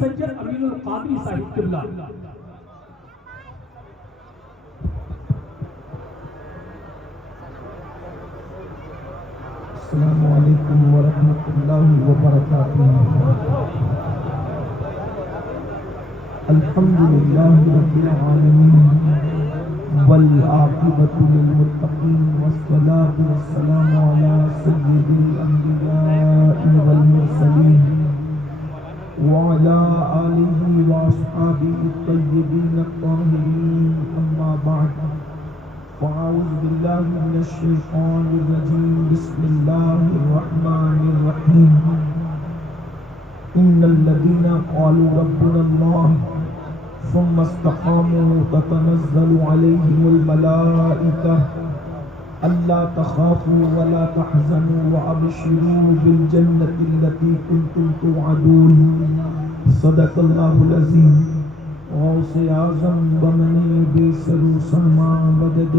سید امین القادری صاحب قبلہ. السلام علیکم ورحمۃ اللہ وبرکاتہ. الحمد للہ رب العالمین والعاقبۃ للمتقین والصلاة والسلام علی سید الانبیاء والمرسلین وعلی آلہ واصحابہ الطیبین الطاہرین. اما بعد فاعوذ باللہ من الشیطان الرجیم. بسم اللہ الرحمن الرحیم. ان الذین قالوا ربنا اللہ ثم استقاموا تتنزل علیہم الملائکہ الا تخافوا ولا تحزنوا وابشروا بالجنة التي كنتم توعدون. صدق اللہ العظیم. غوث اعظم بمنی بے سرو سما مدد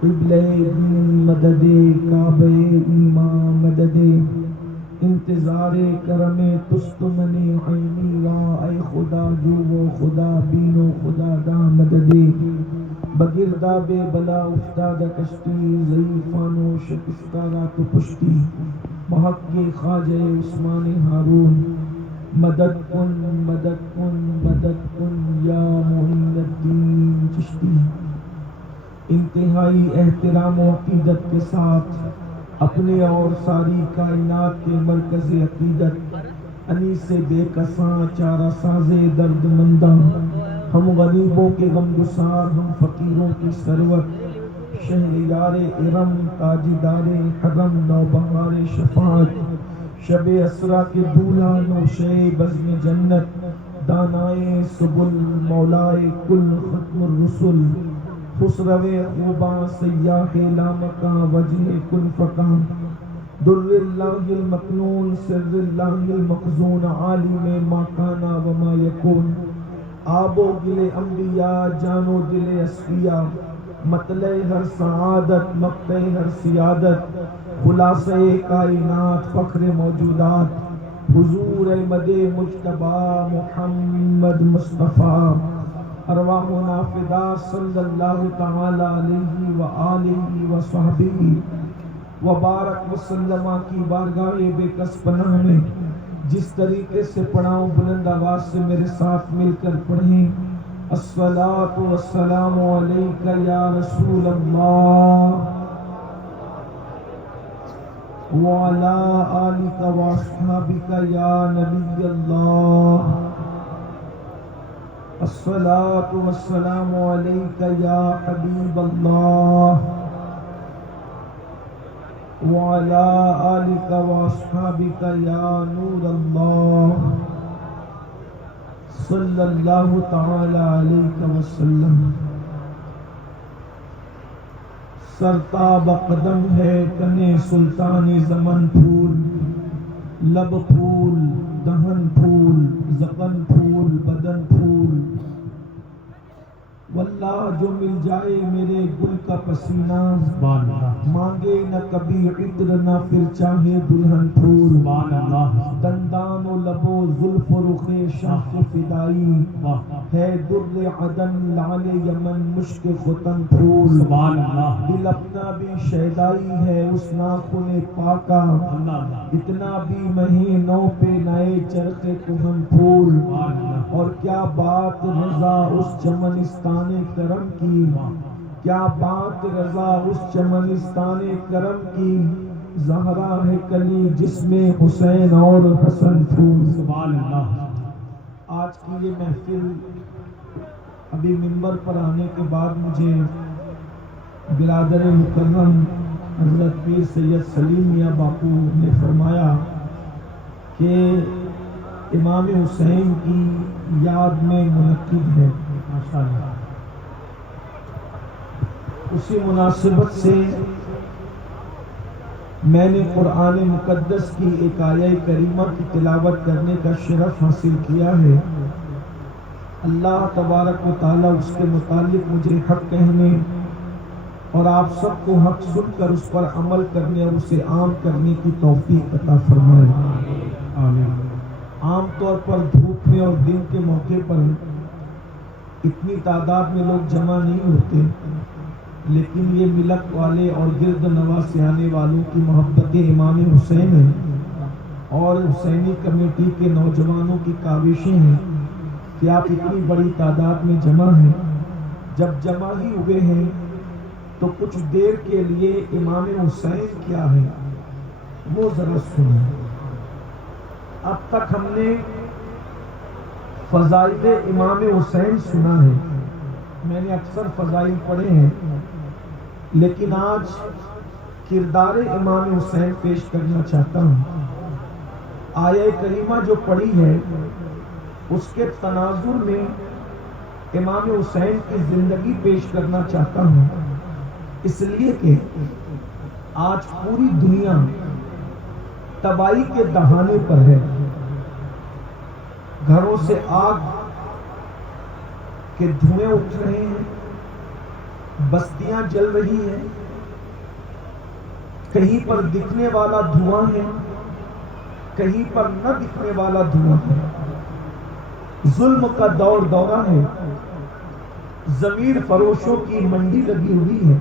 قبلہ دین مدد کعبہ ایمان مدد انتظار کرم تست منی عینی را اے خدا جو وہ خدا بینو خدا دا مدد بگردہ بے بلا افتاد کشتی ضعیفانو شکستہ رات پشتی بحق یہ خواجہ عثمان ہارون مدد کن مدد کن مدد کن یا معین الدین چشتی. انتہائی احترام و عقیدت کے ساتھ اپنے اور ساری کائنات کے مرکز عقیدت انیس بے کساں چارہ ساز درد مندہ ہم غریبوں کے غمگسار ہم فقیروں کی سرور شہریار ارم تاجدار حرم نوبہار شفاعت شب اسرا کے دولہا نوشے بزم جنت دانائے سبل مولائے کل ختم الرسل خسرو خوباں سیاح لامکاں وجہ کل فکاں در اللہ المکنون سر اللہ المخزون عالم ما کانا وما یکون آب و گل انبیاء جان و دل اصفیاء مطلع ہر سعادت مقطع ہر سیادت خلاصہ کائنات فخر موجودات حضور احمد مجتبی محمد مصطفیٰ ارواحنا فدا صلی اللہ تعالی علیہ وآلہ وصحبہ وبارک وسلم کی بارگاہ بے کس پناہ میں جس طریقے سے پڑھاؤں بلند آواز سے میرے ساتھ مل کر پڑھیں. الصلاۃ والسلام علیک یا رسول اللہ وعلی آلک واصحابک یا نبی اللہ. الصلاۃ والسلام علیک یا حبیب اللہ وعلی آلک واصحابک یا نور اللہ صلی اللہ تعالی علیہ وسلم. سرتاب قدم ہے کنے سلطانی زمن پھول لب پھول دہن پھول زبان پھول بدن پھول واللہ جو مل جائے میرے گل کا پسینہ مانگے نہ کبھی عطر نہ پھر چاہے دلہن پھول دندان و لب و زلف و رخ شاخ فدائی ہے در عدن لعل یمن مشک ختن پھول دل اپنا بھی شیدائی ہے اس ناخن پاکا اتنا بھی مہی نو پہ نئے چرخ کہن پھول. اور کیا بات رضا اس چمنستان کرم کی کیا بات رضا اس چمنستان کرم کی زہرا ہے کلی جس میں حسین اور حسن پھول. آج کی یہ محفل ابھی منبر پر آنے کے بعد مجھے برادر مکرم حضرت پیر سید سلیم میاں باپو نے فرمایا کہ امام حسین کی یاد میں منعقد ہے. اسی مناسبت سے میں نے قرآن مقدس کی ایک آیہ کریمہ کی تلاوت کرنے کا شرف حاصل کیا ہے. اللہ تبارک و تعالیٰ اس کے متعلق مجھے حق کہنے اور آپ سب کو حق سن کر اس پر عمل کرنے اور اسے عام کرنے کی توفیق عطا فرمائے. آمین. عام طور پر دھوپ میں اور دن کے موقع پر اتنی تعداد میں لوگ جمع نہیں ہوتے، لیکن یہ ملک والے اور گرد نواز سے آنے والوں کی محبت امام حسین ہے اور حسینی کمیٹی کے نوجوانوں کی کاوشیں ہیں کہ آپ اتنی بڑی تعداد میں جمع ہیں۔ جب جمع ہی ہوئے ہیں تو کچھ دیر کے لیے امام حسین کیا ہے وہ ذرا سنیں۔ اب تک ہم نے فضائل امام حسین سنا ہے، میں نے اکثر فضائل پڑھے ہیں، لیکن آج کردار امام حسین پیش کرنا چاہتا ہوں۔ آیہ کریمہ جو پڑھی ہے اس کے تناظر میں امام حسین کی زندگی پیش کرنا چاہتا ہوں، اس لیے کہ آج پوری دنیا تباہی کے دہانے پر ہے۔ گھروں سے آگ کے دھوئیں اٹھ رہے ہیں، بستیاں جل رہی ہیں، کہیں پر دکھنے والا دھواں ہے، کہیں پر نہ دکھنے والا دھواں ہے۔ ظلم کا دور دورہ ہے، ضمیر فروشوں کی منڈی لگی ہوئی ہے۔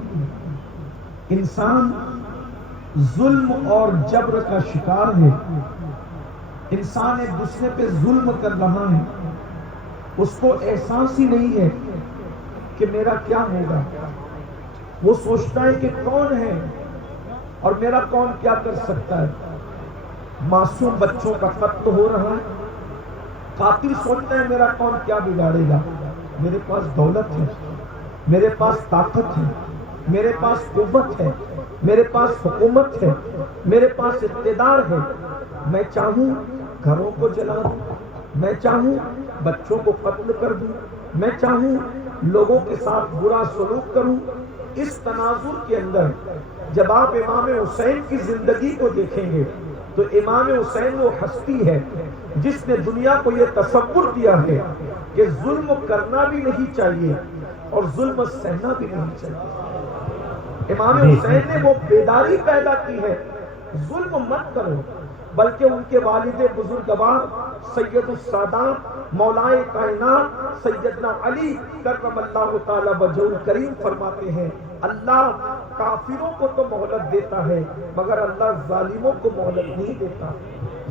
انسان ظلم اور جبر کا شکار ہے، انسان ایک دوسرے پہ ظلم کر رہا ہے، اس کو احساس ہی نہیں ہے کہ میرا کیا ہوگا۔ وہ سوچتا ہے کہ کون ہے اور میرا کون کیا کر سکتا ہے۔ معصوم بچوں کا قتل ہو رہا ہے، قاتل سوچتا ہے میرا کون کیا بگاڑے گا۔ میرے پاس دولت ہے، میرے پاس طاقت ہے، میرے پاس قوت ہے، میرے پاس حکومت ہے، میرے پاس اقتدار ہے، میں چاہوں گھروں کو جلا دوں، میں چاہوں بچوں کو قتل کر دوں، میں چاہوں لوگوں کے ساتھ برا سلوک کروں۔ اس تناظر کے اندر جب آپ امام حسین کی زندگی کو دیکھیں گے تو امام حسین وہ ہستی ہے جس نے دنیا کو یہ تصور دیا ہے کہ ظلم کرنا بھی نہیں چاہیے اور ظلم سہنا بھی نہیں چاہیے۔ امام حسین نے وہ بیداری پیدا کی ہے، ظلم مت کرو، بلکہ ان کے والد بزرگوار سید السادات مولائے کائنات سیدنا علی کرم اللہ تعالی وجہہ الکریم فرماتے ہیں اللہ کافروں کو تو مہلت دیتا ہے مگر اللہ ظالموں کو مہلت نہیں دیتا۔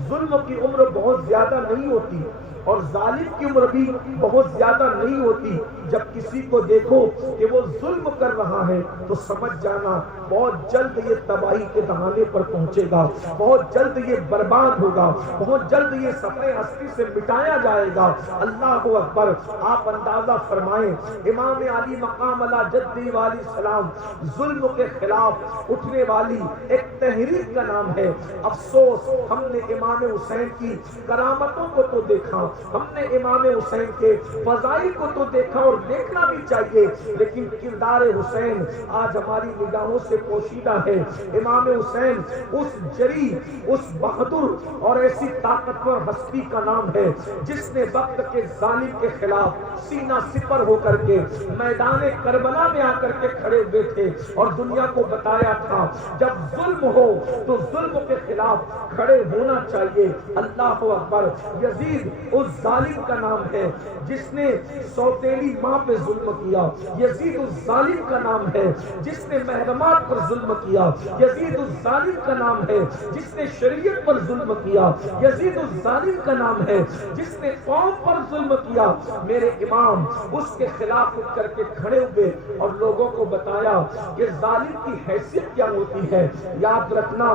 ظلم کی عمر بہت زیادہ نہیں ہوتی اور ظالم کی عمر بھی بہت زیادہ نہیں ہوتی۔ جب کسی کو دیکھو کہ وہ ظلم کر رہا ہے تو سمجھ جانا بہت جلد یہ تباہی کے دہانے پر پہنچے گا، بہت جلد یہ برباد ہوگا، بہت جلد یہ صفحے ہستی سے مٹایا جائے گا۔ اللہ اکبر۔ آپ اندازہ فرمائیں امام علی مقام اللہ جدی والی سلام ظلم کے خلاف اٹھنے والی ایک تحریک کا نام ہے۔ افسوس ہم نے امام حسین کی کرامتوں کو تو دیکھا، ہم نے امام حسین کے فضائل کو تو دیکھا اور دیکھنا بھی چاہیے، لیکن کردار حسین آج ہماری نگاہوں سے پوشیدہ ہے۔ امام حسین اس جری، اس بہادر اور ایسی طاقتور ہستی کا نام ہے جس نے وقت کے ظالم کے خلاف سینہ سپر ہو کر کے میدان کربلا میں آ کر کے کھڑے ہوئے تھے اور دنیا کو بتایا تھا جب ظلم ہو تو ظلم کے خلاف کھڑے ہونا چاہیے۔ اللہ اکبر۔ یزید اس ظالم کا نام ہے جس نے سوتیلی ماں پہ ظلم کیا، یزید اس ظالم کا نام ہے جس نے محرمات پر ظلم کیا، یزید اس ظالم کا نام ہے جس نے شریعت پر ظلم کیا، یزید اس ظالم کا نام ہے جس نے قوم پر ظلم کیا۔ میرے امام اس کے خلاف اٹھ کر کے کھڑے ہوئے اور لوگوں کو بتایا کہ ظالم کی حیثیت کیا ہوتی ہے۔ یاد رکھنا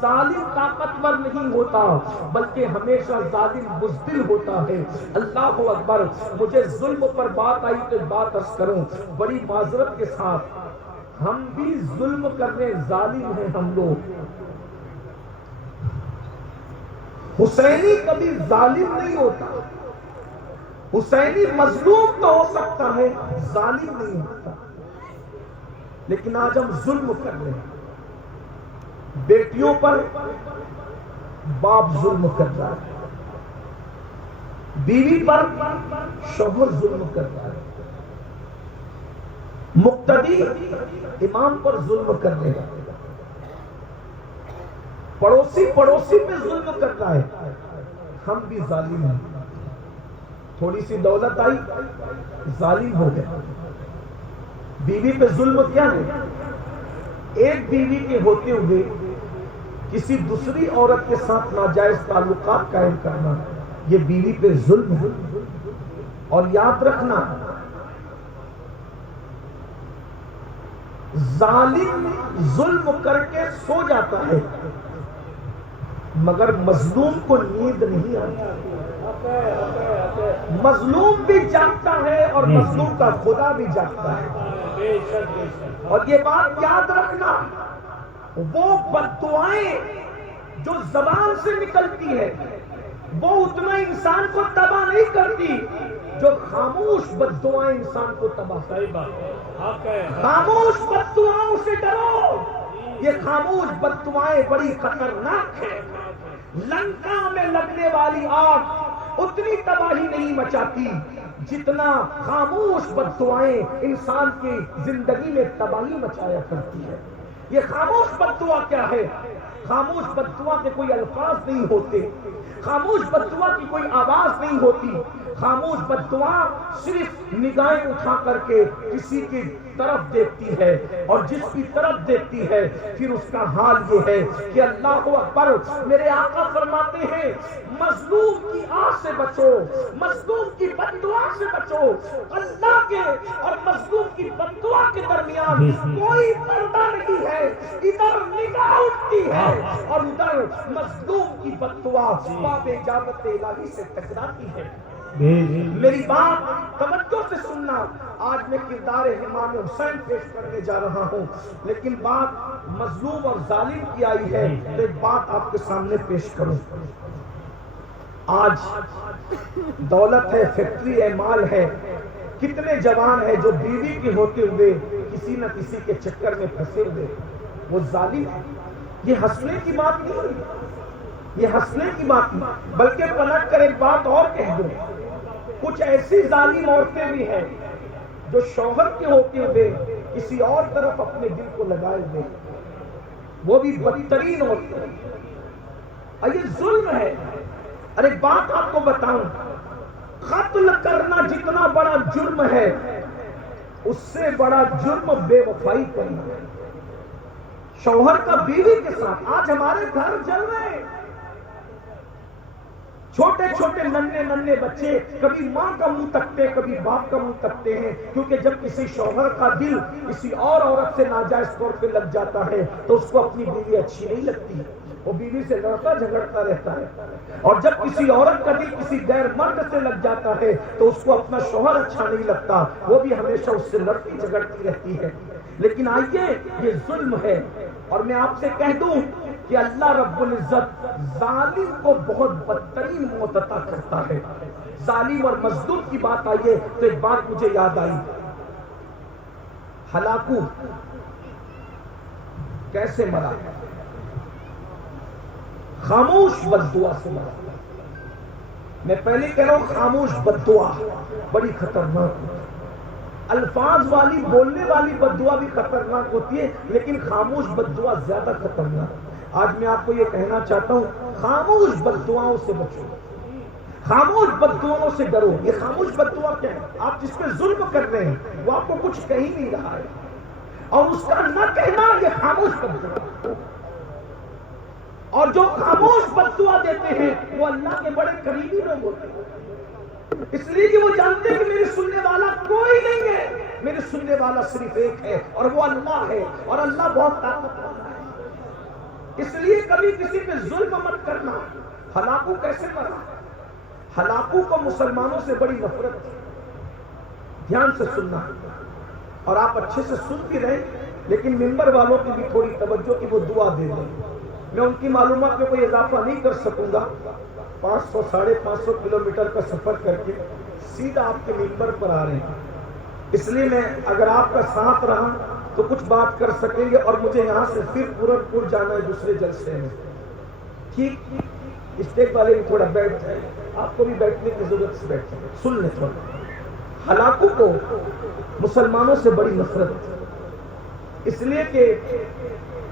ظالم طاقتور نہیں ہوتا بلکہ ہمیشہ ظالم بزدل ہوتا ہے۔ اللہ اکبر۔ مجھے ظلم پر بات آئی تو بات عرض کروں بڑی معذرت کے ساتھ، ہم بھی ظلم کرنے ظالم ہیں ہم لوگ۔ حسینی کبھی ظالم نہیں ہوتا، حسینی مظلوم تو ہو سکتا ہے ظالم نہیں ہوتا، لیکن آج ہم ظلم کر رہے ہیں۔ بیٹیوں پر باپ ظلم کر رہا ہے، بیوی پر شوہر ظلم کر رہا ہے، مقتدی امام پر ظلم کر رہے ہیں، پڑوسی پہ ظلم کر رہا ہے، ہم بھی ظالم ہیں. تھوڑی سی دولت آئی, ظالم ہو گئے. بیوی پہ ظلم کیا ہے؟ ایک بیوی کے ہوتے ہوئے کسی دوسری عورت کے ساتھ ناجائز تعلقات قائم کرنا, یہ بیوی پہ ظلم ہے. اور یاد رکھنا, ظالم ظلم کر کے سو جاتا ہے مگر مظلوم کو نیند نہیں آتی. مظلوم بھی جاگتا ہے اور مظلوم کا خدا بھی جاگتا ہے. اور یہ بات یاد رکھنا, وہ بددعائیں جو زبان سے نکلتی ہے وہ اتنا انسان کو تباہ نہیں کرتی جو خاموش بددعائیں انسان کو تباہ کرتی. خاموش بددعاؤں سے ڈرو, یہ خاموش بددعائیں بڑی خطرناک ہیں. لنکا میں لگنے والی آگ اتنی تباہی نہیں مچاتی جتنا خاموش بددعائیں انسان کی زندگی میں تباہی مچایا کرتی ہے. یہ خاموش بددعا کیا ہے؟ خاموش بددعا کے کوئی الفاظ نہیں ہوتے, خاموش بددعا کی کوئی آواز نہیں ہوتی. خاموش بددعا صرف نگاہیں اٹھا کر کے کسی کی طرف دیکھتی ہے, اور جس کی طرف دیکھتی ہے پھر اس کا حال یہ ہے کہ اللہ اکبر. میرے آقا فرماتے ہیں مظلوم کی آہ سے بچو, مظلوم کی بددعا سے بچو. اللہ کے اور مظلوم کی بددعا کے درمیان کوئی پردہ نہیں ہے. ادھر نگاہ اٹھتی ہے اور ادھر مظلوم کی بددعا باب اجابت الہی سے ٹکراتی ہے. میری بات توجہ سے سننا. آج میں کردار امام حسین پیش کرنے جا رہا ہوں, لیکن بات مظلوم اور ظالم کی آئی ہے تو ایک بات آپ کے سامنے پیش کروں. آج دولت ہے, فیکٹری ہے, مال ہے, کتنے جوان ہیں جو بیوی کے ہوتے ہوئے کسی نہ کسی کے چکر میں پھنسے ہوئے, وہ ظالم ہے. یہ ہنسنے کی بات نہیں, یہ ہنسنے کی بات نہیں, بلکہ پلٹ کر ایک بات اور کہہ دوں. کچھ ایسی ظالم عورتیں بھی ہیں جو شوہر کے ہوتے ہوئے کسی اور طرف اپنے دل کو لگائے ہوئے, وہ بھی بدترین عورتیں ہیں. اور یہ ظلم ہے. ارے بات آپ کو بتاؤں, قتل کرنا جتنا بڑا جرم ہے اس سے بڑا جرم بے وفائی کرنا ہے. شوہر کا بیوی کے ساتھ آج ہمارے گھر جل رہے ہیں. چھوٹے چھوٹے ننھے ننھے بچے کبھی ماں کا منہ تکتے, کبھی باپ کا منہ تکتے ہیں, کیونکہ جب کسی شوہر کا دل کسی اور عورت سے ناجائز طور پہ لگ جاتا ہے تو اس کو اپنی بیوی اچھی نہیں لگتی, وہ بیوی سے لڑتا جھگڑتا رہتا ہے. اور جب کسی عورت کا دل کسی غیر مرد سے لگ جاتا ہے تو اس کو اپنا شوہر اچھا نہیں لگتا, وہ بھی ہمیشہ اس سے لڑتی جھگڑتی رہتی ہے. لیکن آئیے, یہ ظلم ہے. اور میں آپ سے کہہ دوں کہ اللہ رب العزت ظالم کو بہت بدترین موت عطا کرتا ہے. ظالم اور مظلوم کی بات آئیے تو ایک بات مجھے یاد آئی. ہلاکو کیسے مرا؟ خاموش بددعا سے مرا. میں پہلے کہہ رہا ہوں خاموش بددعا بڑی خطرناک ہوتی ہے. الفاظ والی بولنے والی بددعا بھی خطرناک ہوتی ہے, لیکن خاموش بددعا زیادہ خطرناک. آج میں آپ کو یہ کہنا چاہتا ہوں, خاموش بددعاؤں سے بچو, خاموش بددعاؤں سے ڈرو. یہ خاموش بددعا کیا ہے؟ آپ جس پہ ظلم کر رہے ہیں وہ آپ کو کچھ کہہ نہیں رہا ہے, اور اس کا نہ کہنا یہ خاموش بددعا. اور جو خاموش بددعا دیتے ہیں وہ اللہ کے بڑے قریبی لوگ ہوتے ہیں, اس لیے کہ وہ جانتے ہیں کہ میرے سننے والا کوئی نہیں ہے, میرے سننے والا صرف ایک ہے اور وہ اللہ ہے, اور اللہ بہت طاقتور ہے. اس لیے کبھی کسی پہ ظلم مت کرنا. ہلاکو کیسے مرا؟ ہلاکو کو مسلمانوں سے بڑی نفرت تھی. دھیان سے سننا, اور آپ اچھے سے سن بھی رہے, لیکن ممبر والوں کی بھی تھوڑی توجہ کی وہ دعا دے دیں. میں ان کی معلومات میں کوئی اضافہ نہیں کر سکوں گا. 500-550 کلومیٹر کا سفر کر کے سیدھا آپ کے ممبر پر آ رہے ہیں, اس لیے میں اگر آپ کا ساتھ رہا تو کچھ بات کر سکیں گے, اور مجھے یہاں سے پھر پورنپور جانا ہے دوسرے جلسے میں. ٹھیک, اسٹیج والے بھی تھوڑا بیٹھ جائیں, آپ کو بھی بیٹھنے کی ضرورت سے بیٹھ جائیں, سن لیں تھوڑا. ہلاکو کو مسلمانوں سے بڑی نفرت تھی, اس لیے کہ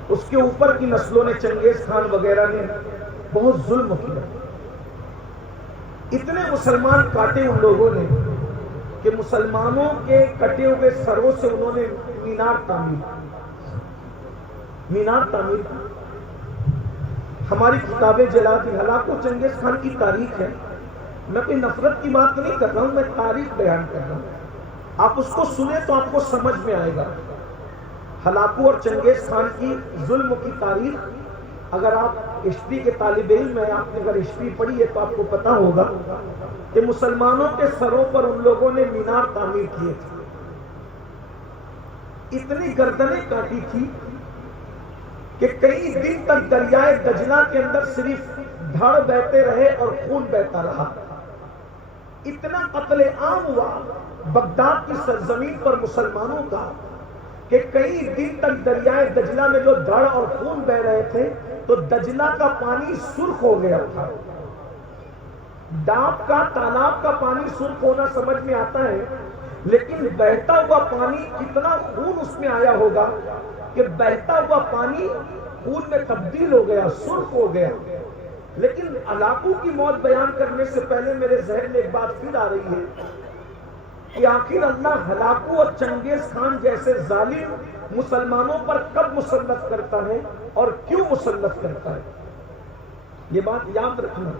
اس کے اوپر کی نسلوں نے, چنگیز خان وغیرہ نے بہت ظلم کیا. اتنے مسلمان کاٹے ان لوگوں نے کہ مسلمانوں کے کٹے ہوئے سروں سے انہوں نے مینار تعمیر کی، ہماری کتابیں جلا دی۔ ہلاکو چنگیز خان کی تاریخ ہے، میں کوئی نفرت کی بات نہیں کر رہا ہوں، میں تاریخ بیان کر رہا ہوں، آپ اس کو سنیں تو آپ کو سمجھ میں آئے گا۔ ہلاکو اور چنگیز خان کی ظلم کی تاریخ، اگر آپ ہسٹری کے طالب علم ہیں، آپ نے اگر ہسٹری پڑھی ہے تو آپ کو پتا ہوگا کہ مسلمانوں کے سروں پر ان لوگوں نے مینار تعمیر کیے تھے، اتنی گردنیں کاٹی تھی کہ کئی دن تک دریائے دجلہ کے اندر صرف دھڑ بہتے رہے اور خون بہتا رہا۔ اتنا قتل عام ہوا بغداد کی سرزمین پر مسلمانوں کا کہ کئی دن تک دریائے دجلہ میں جو دھڑ اور خون بہ رہے تھے تو دجلہ کا پانی سرخ ہو گیا تھا۔ ڈاب کا، تالاب کا پانی سرخ ہونا سمجھ میں آتا ہے، لیکن بہتا ہوا پانی کتنا خون اس میں آیا ہوگا کہ بہتا ہوا پانی خون میں تبدیل ہو گیا، سرخ ہو گیا۔ لیکن ہلاکو کی موت بیان کرنے سے پہلے میرے ذہن میں ایک بات پھر آ رہی ہے کہ آخر اللہ ہلاکو اور چنگیز خان جیسے ظالم مسلمانوں پر کب مسلط کرتا ہے اور کیوں مسلط کرتا ہے؟ یہ بات یاد رکھنا،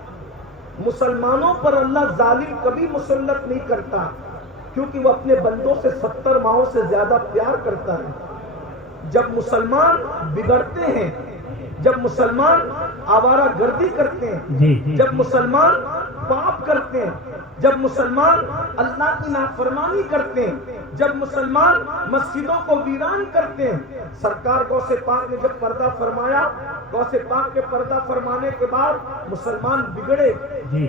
مسلمانوں پر اللہ ظالم کبھی مسلط نہیں کرتا کیونکہ وہ اپنے بندوں سے 70 ماہوں سے زیادہ پیار کرتا ہے۔ جب مسلمان بگڑتے ہیں، جب مسلمان آوارہ گردی کرتے ہیں، جب مسلمان پاپ کرتے ہیں، جب مسلمان اللہ کی نافرمانی کرتے ہیں، جب مسلمان مسجدوں کو ویران کرتے ہیں، سرکار غوث پاک نے جب پردہ فرمایا، غوث پاک کے پردہ فرمانے کے بعد مسلمان بگڑے،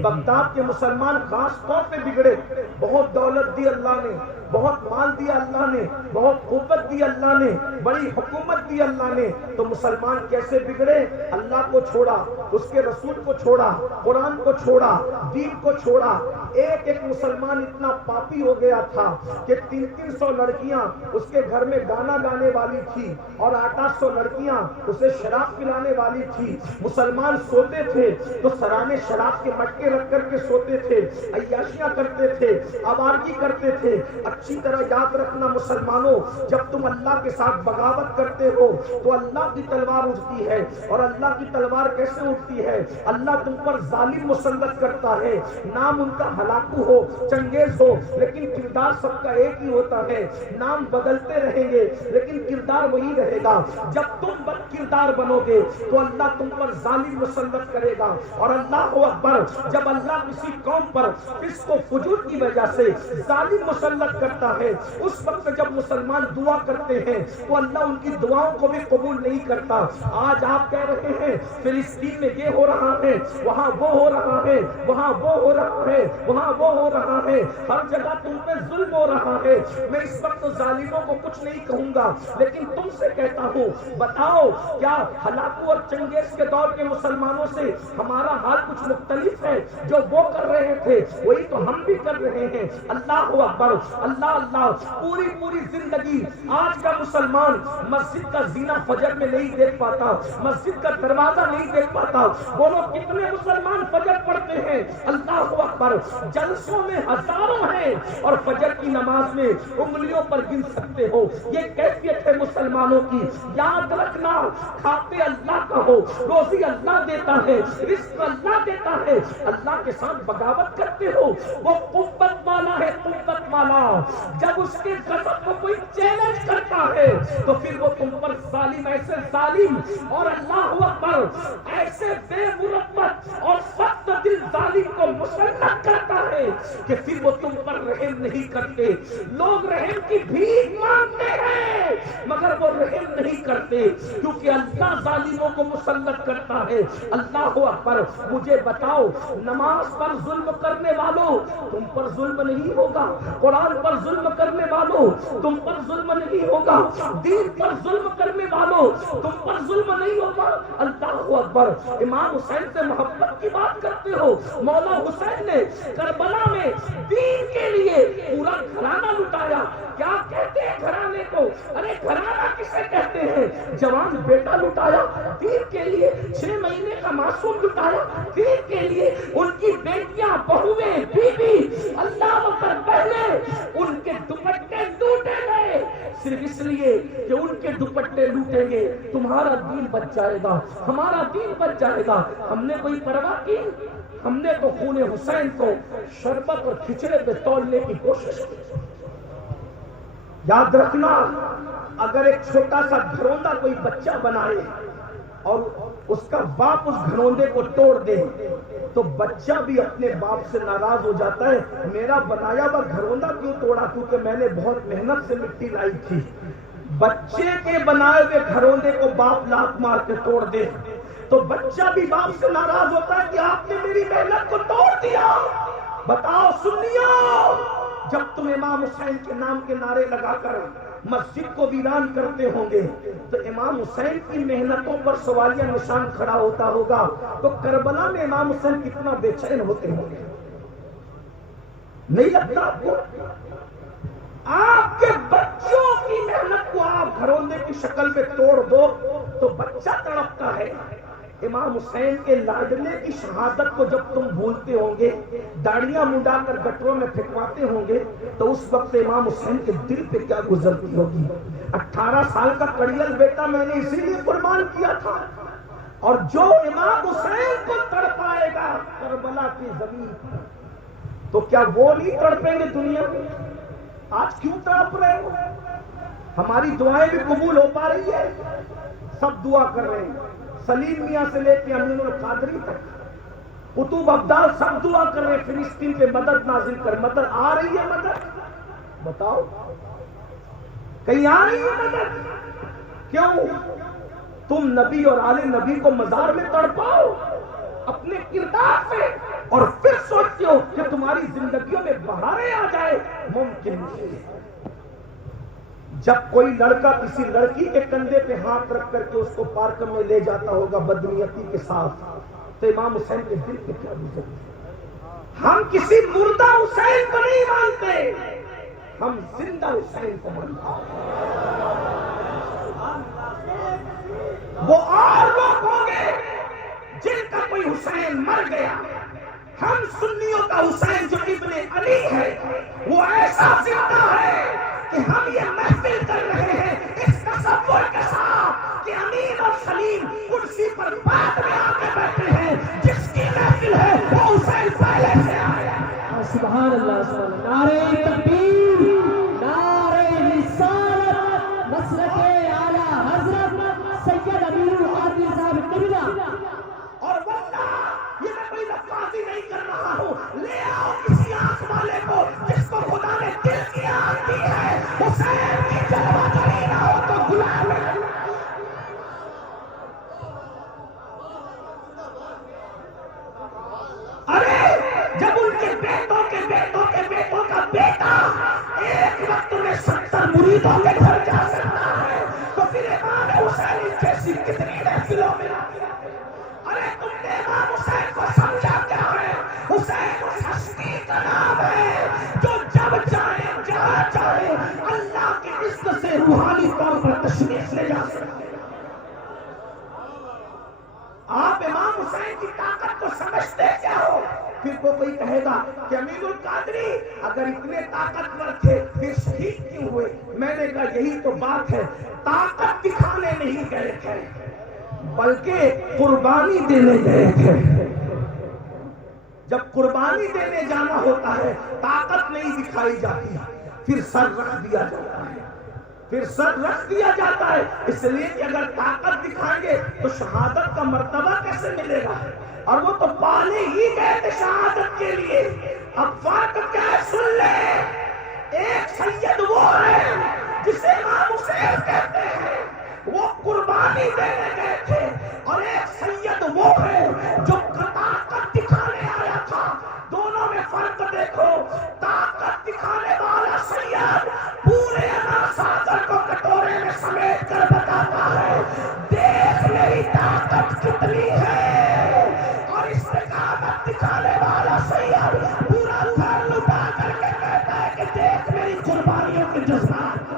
بغداد کے مسلمان خاص طور پہ بگڑے۔ بہت دولت دی اللہ نے، بہت مال دیا اللہ نے، بہت قوت دی اللہ نے، بڑی حکومت دی اللہ نے، تو مسلمان کیسے بگڑے؟ اللہ کو چھوڑا، اس کے رسول کو چھوڑا، قرآن کو چھوڑا، دین کو چھوڑا۔ ایک ایک مسلمان اتنا پاپی ہو گیا تھا کہ 300 لڑکیاں اس کے گھر میں گانا گانے والی تھی اور 800 لڑکیاں اسے شراب پلانے والی تھی۔ مسلمان سوتے تھے تو سرانے شراب کے مٹکے رکھ کر کے سوتے تھے، عیاشیاں کرتے تھے، آوارگی کرتے تھے۔ اچھی طرح یاد رکھنا مسلمانوں، جب تم اللہ کے ساتھ بغاوت کرتے ہو تو اللہ کی تلوار اٹھتی ہے، اور اللہ کی تلوار کیسے اٹھتی ہے؟ اللہ تم پر ظالم مسلط کرتا ہے، نام ان کا ہلاکو ہو، چنگیز ہو، لیکن کردار سب کا ایک ہی ہوتا ہے۔ نام بدلتے رہیں گے لیکن کردار وہی رہے گا۔ جب تم بد کردار بنو گے تو اللہ تم پر ظالم مسلط کرے گا۔ اور اللہ اکبر، جب اللہ کسی قوم پر فسق و فجور کی وجہ سے ظالم مسلط کرتا ہے، اس وقت جب مسلمان دعا کرتے ہیں تو اللہ ان کی دعاؤں کو بھی قبول نہیں کرتا۔ آج آپ کہہ رہے ہیں فلسطین میں یہ ہو رہا ہے، وہاں وہ ہو رہا ہے، وہاں وہ ہو رہا ہے، وہاں وہ ہو رہا ہے، ہر جگہ تم پہ ظلم ہو رہا ہے۔ میں اس وقت ظالموں کو کچھ نہیں کہوں گا، لیکن تم سے کہتا ہوں، بتاؤ کیا ہلاکو اور چنگیز کے دور کے مسلمانوں سے ہمارا حال کچھ مختلف ہے؟ جو وہ کر رہے تھے وہی تو ہم بھی کر رہے ہیں۔ اللہ اکبر، اللہ اللہ۔ پوری زندگی آج کا مسلمان مسجد کا زینہ فجر میں نہیں دیکھ پاتا، مسجد کا دروازہ نہیں دیکھ پاتا۔ بولو کتنے مسلمان فجر پڑھتے ہیں؟ اللہ اکبر۔ جلسوں میں ہزاروں ہیں اور فجر کی نماز میں انگلیوں پر گن سکتے ہو۔ یہ کیفیت ہے مسلمانوں کی۔ یاد رکھنا، کھاتے اللہ کا ہو، روزی اللہ دیتا ہے، رزق اللہ دیتا ہے، اللہ کے ساتھ بغاوت کرتے ہو۔ وہ قوت والا ہے، قوت والا۔ جب اس کے غضب کو کوئی چیلنج کرتا ہے تو پھر وہ تم پر ظالم، ایسے ظالم اور اللہ اکبر ایسے بے مربت اور سخت دل ظالم کو مسلط کرتا ہے کہ پھر وہ تم پر رحم نہیں کرتے۔ لوگ رحم کی بھیک مانگتے ہیں مگر وہ رحم نہیں کرتے، کیونکہ اللہ ظالموں کو مسلط کرتا ہے۔ اللہ اکبر۔ مجھے بتاؤ، نماز پر ظلم کرنے والوں تم پر ظلم نہیں ہوگا، قرآن پر ظلم کرنے والوں تم پر ظلم نہیں ہوگا، دین پر ظلم کرنے والوں تم پر ظلم نہیں ہوگا۔ اللہ اکبر۔ امام حسین سے محبت کی بات کرتے ہو، مولا حسین نے کربلا میں دین کے لیے پورا گھرانہ لٹایا۔ کیا کہتے ہیں گھرانے کو؟ ارے گھرانہ کسے کہتے ہیں؟ جوان بیٹا لٹایا دین کے لیے، 6 مہینے کا معصوم لٹایا دین کے لیے، ان کی بیٹیاں بہویں بیوی اللہ اکبر بہنیں ان کے دوپٹے لوٹے گئے صرف اس لیے کہ ان کے دوپٹے لوٹیں گے تمہارا دین بچ جائے گا، ہمارا دین بچ جائے گا۔ ہم نے کوئی پرواہ کی؟ ہم نے تو خون حسین کو شربت اور کھچڑے پہ تولنے کی کوشش کی۔ یاد رکھنا، اگر ایک چھوٹا سا گھروندہ کوئی بچہ بنائے اور اس کا باپ اس گھروندے کو توڑ دے تو بچہ بھی اپنے باپ سے ناراض ہو جاتا ہے، میرا بنایا ہوا گھروندہ کیوں توڑا؟ کیونکہ میں نے بہت محنت سے مٹی لائی تھی۔ بچے کے بنائے ہوئے گھروندے کو باپ لات مار کے توڑ دے تو بچہ بھی باپ سے ناراض ہوتا ہے کہ آپ نے میری محنت کو توڑ دیا۔ بتاؤ سنیو، جب تم امام حسین کے نام کے نعرے لگا کر مسجد کو ویران کرتے ہوں گے تو امام حسین کی محنتوں پر سوالیہ نشان کھڑا ہوتا ہوگا، تو کربلا میں امام حسین کتنا بے چین ہوتے ہوں گے؟ نہیں لگتا آپ کو؟ آپ کے بچوں کی محنت کو آپ گھروندے کی شکل میں توڑ دو تو بچہ تڑپتا ہے۔ امام حسین کے لاڈلے کی شہادت کو جب تم بھولتے ہوں گے، داڑیاں منڈا کر گٹروں میں پھینکواتے ہوں گے تو اس وقت امام حسین کے دل پہ کیا گزرتی ہوگی؟ 18 سال کا کڑیل بیٹا میں نے اسی لیے قربان کیا تھا، اور جو امام حسین کو تڑپائے گا کربلا کی زمین پر تو کیا وہ نہیں تڑپیں گے دنیا میں؟ آج کیوں تڑپ رہے ہو؟ ہماری دعائیں بھی قبول ہو پا رہی ہے؟ سب دعا کر رہے ہیں، سلیم میاں سے لے کے امین القادری تک، قطب ابدال سب دعا کر رہے ہیں فلسطین پہ مدد نازل کر۔ مدد آ رہی ہے؟ مدد بتاؤ کہیں آ رہی ہے مدد؟ کیوں؟ تم نبی اور آل نبی کو مزار میں تڑپاؤ اپنے کردار سے اور پھر سوچتے ہو کہ تمہاری زندگیوں میں بہاریں آ جائے، ممکن نہیں ہے۔ جب کوئی لڑکا کسی لڑکی کے کندھے پہ ہاتھ رکھ کر کے اس کو پارک میں لے جاتا ہوگا بدنیتی کے ساتھ تو امام حسین کے دل پہ کیا گزرتی ہے؟ ہم کسی مردہ حسین کو نہیں مانتے، ہم زندہ حسین کو مانتے ہیں۔ وہ اور لوگ ہوں گے جن کا کوئی حسین مر گیا، ہم سنیوں کا حسین جو ابن علی ہے وہ ایسا زندہ ہے کہ ہم یہ محفل کر رہے ہیں اس تصور کے ساتھ کہ امین اور سلیم کرسی پر بعد میں آ کے بیٹھے ہیں، جس کی محفل ہے وہ حسین پہلے سے آیا۔ سبحان اللہ، سبحان اللہ، نعرہ تکبیر، نعرہ رسالت، مسلک اعلیٰ حضرت سید امیر القادری صاحب قبلہ۔ اور ورنہ یہ میں کوئی لفاظی نہیں کر رہا ہوں، لے آؤ کسی آنکھ والے کو جس کو خدا نے دل کی آنکھ دی ہے، حسین کی جلوہ گری نہ ہو تو غلام ہے۔ ارے جب ان کے بیٹوں کے بیٹوں کے بیٹوں کا بیٹا ایک وقت میں 70 مریدوں کے گھر جا سکتا ہے تو پھر امام حسین جیسی کتنی محفلوں میں آتی ہے۔ ارے تم نے امام حسین کو سمجھا کیا ہے؟ حسین اس ہستی کا نام ہے جو جب چاہے جہاں چاہے اللہ کے عزت سے روحانی طور پر تشریف لے جا سکتے ہیں۔ آپ امام حسین کی طاقت کو سمجھتے کیا ہو؟ پھر وہ کوئی کہے گا کہ امین القادری اگر اتنے طاقتور تھے پھر شہید کیوں ہوئے؟ میں نے کہا یہی تو بات ہے، طاقت دکھانے نہیں گئے تھے بلکہ قربانی دینے گئے تھے۔ جب قربانی دینے جانا ہوتا ہے طاقت نہیں دکھائی جاتی، پھر سر رکھ دیا جاتا ہے، پھر سر رکھ دیا جاتا ہے، اس لیے کہ اگر طاقت دکھائیں گے تو شہادت کا مرتبہ کیسے ملے گا؟ اور وہ تو پانے ہی گئے تھے شہادت کے لیے۔ اب فرق کیا ہے سن لے، ایک سید وہ ہے جسے امام حسین کہتے ہیں، وہ قربانی دینے گئے تھے، اور ایک سید وہ ہے جو طاقت دکھانے آیا تھا۔ دونوں میں فرق دیکھو، طاقت دکھانے والا سید پورے اناثر کو کٹورے میں سمیٹ کر بتاتا ہے دیکھ میری طاقت کتنی ہے، اور استقامت دکھانے والا سید پورا گھر لٹا کر کے کہتا ہے کہ دیکھ میری قربانیوں کے جذبات۔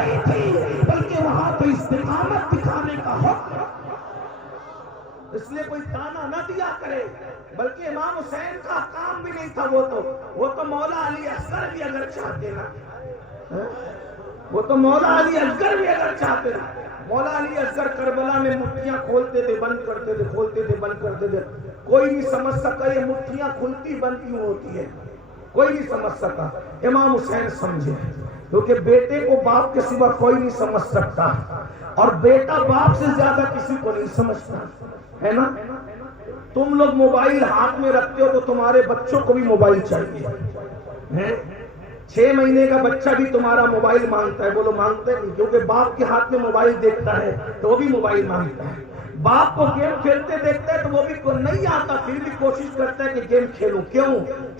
نہیں تھی، بلکہ وہاں تو استقامت دکھانے کا حکم، اس لیے کوئی تانا نہ دیا کرے، بلکہ امام حسین کا کام بھی نہیں تھا، وہ تو مولا علی اصغر بھی اگر چاہتے نا، وہ تو مولا علی اصغر بھی اگر چاہتے نا، مولا علی اصغر کربلا میں مٹھیاں کھولتے تھے بند کرتے تھے، کھولتے تھے بند کرتے تھے، کوئی نہیں سمجھ سکا یہ مٹھیاں کھلتی بند کیوں ہوتی ہے، کوئی نہیں سمجھ سکا، امام حسین سمجھے، کیونکہ بیٹے کو باپ کے سوا کوئی نہیں سمجھ سکتا، اور بیٹا باپ سے زیادہ کسی کو نہیں سمجھتا ہے نا۔ تم لوگ موبائل ہاتھ میں رکھتے ہو تو تمہارے بچوں کو بھی موبائل چاہیے، 6 مہینے کا بچہ بھی تمہارا موبائل مانگتا ہے، بولو مانگتے نہیں، کیونکہ باپ کے ہاتھ میں موبائل دیکھتا ہے تو وہ بھی موبائل مانگتا ہے، باپ کو گیم کھیلتے دیکھتا ہے تو وہ بھی نہیں آتا پھر بھی کوشش کرتا ہے کہ گیم کھیلوں، کیوں؟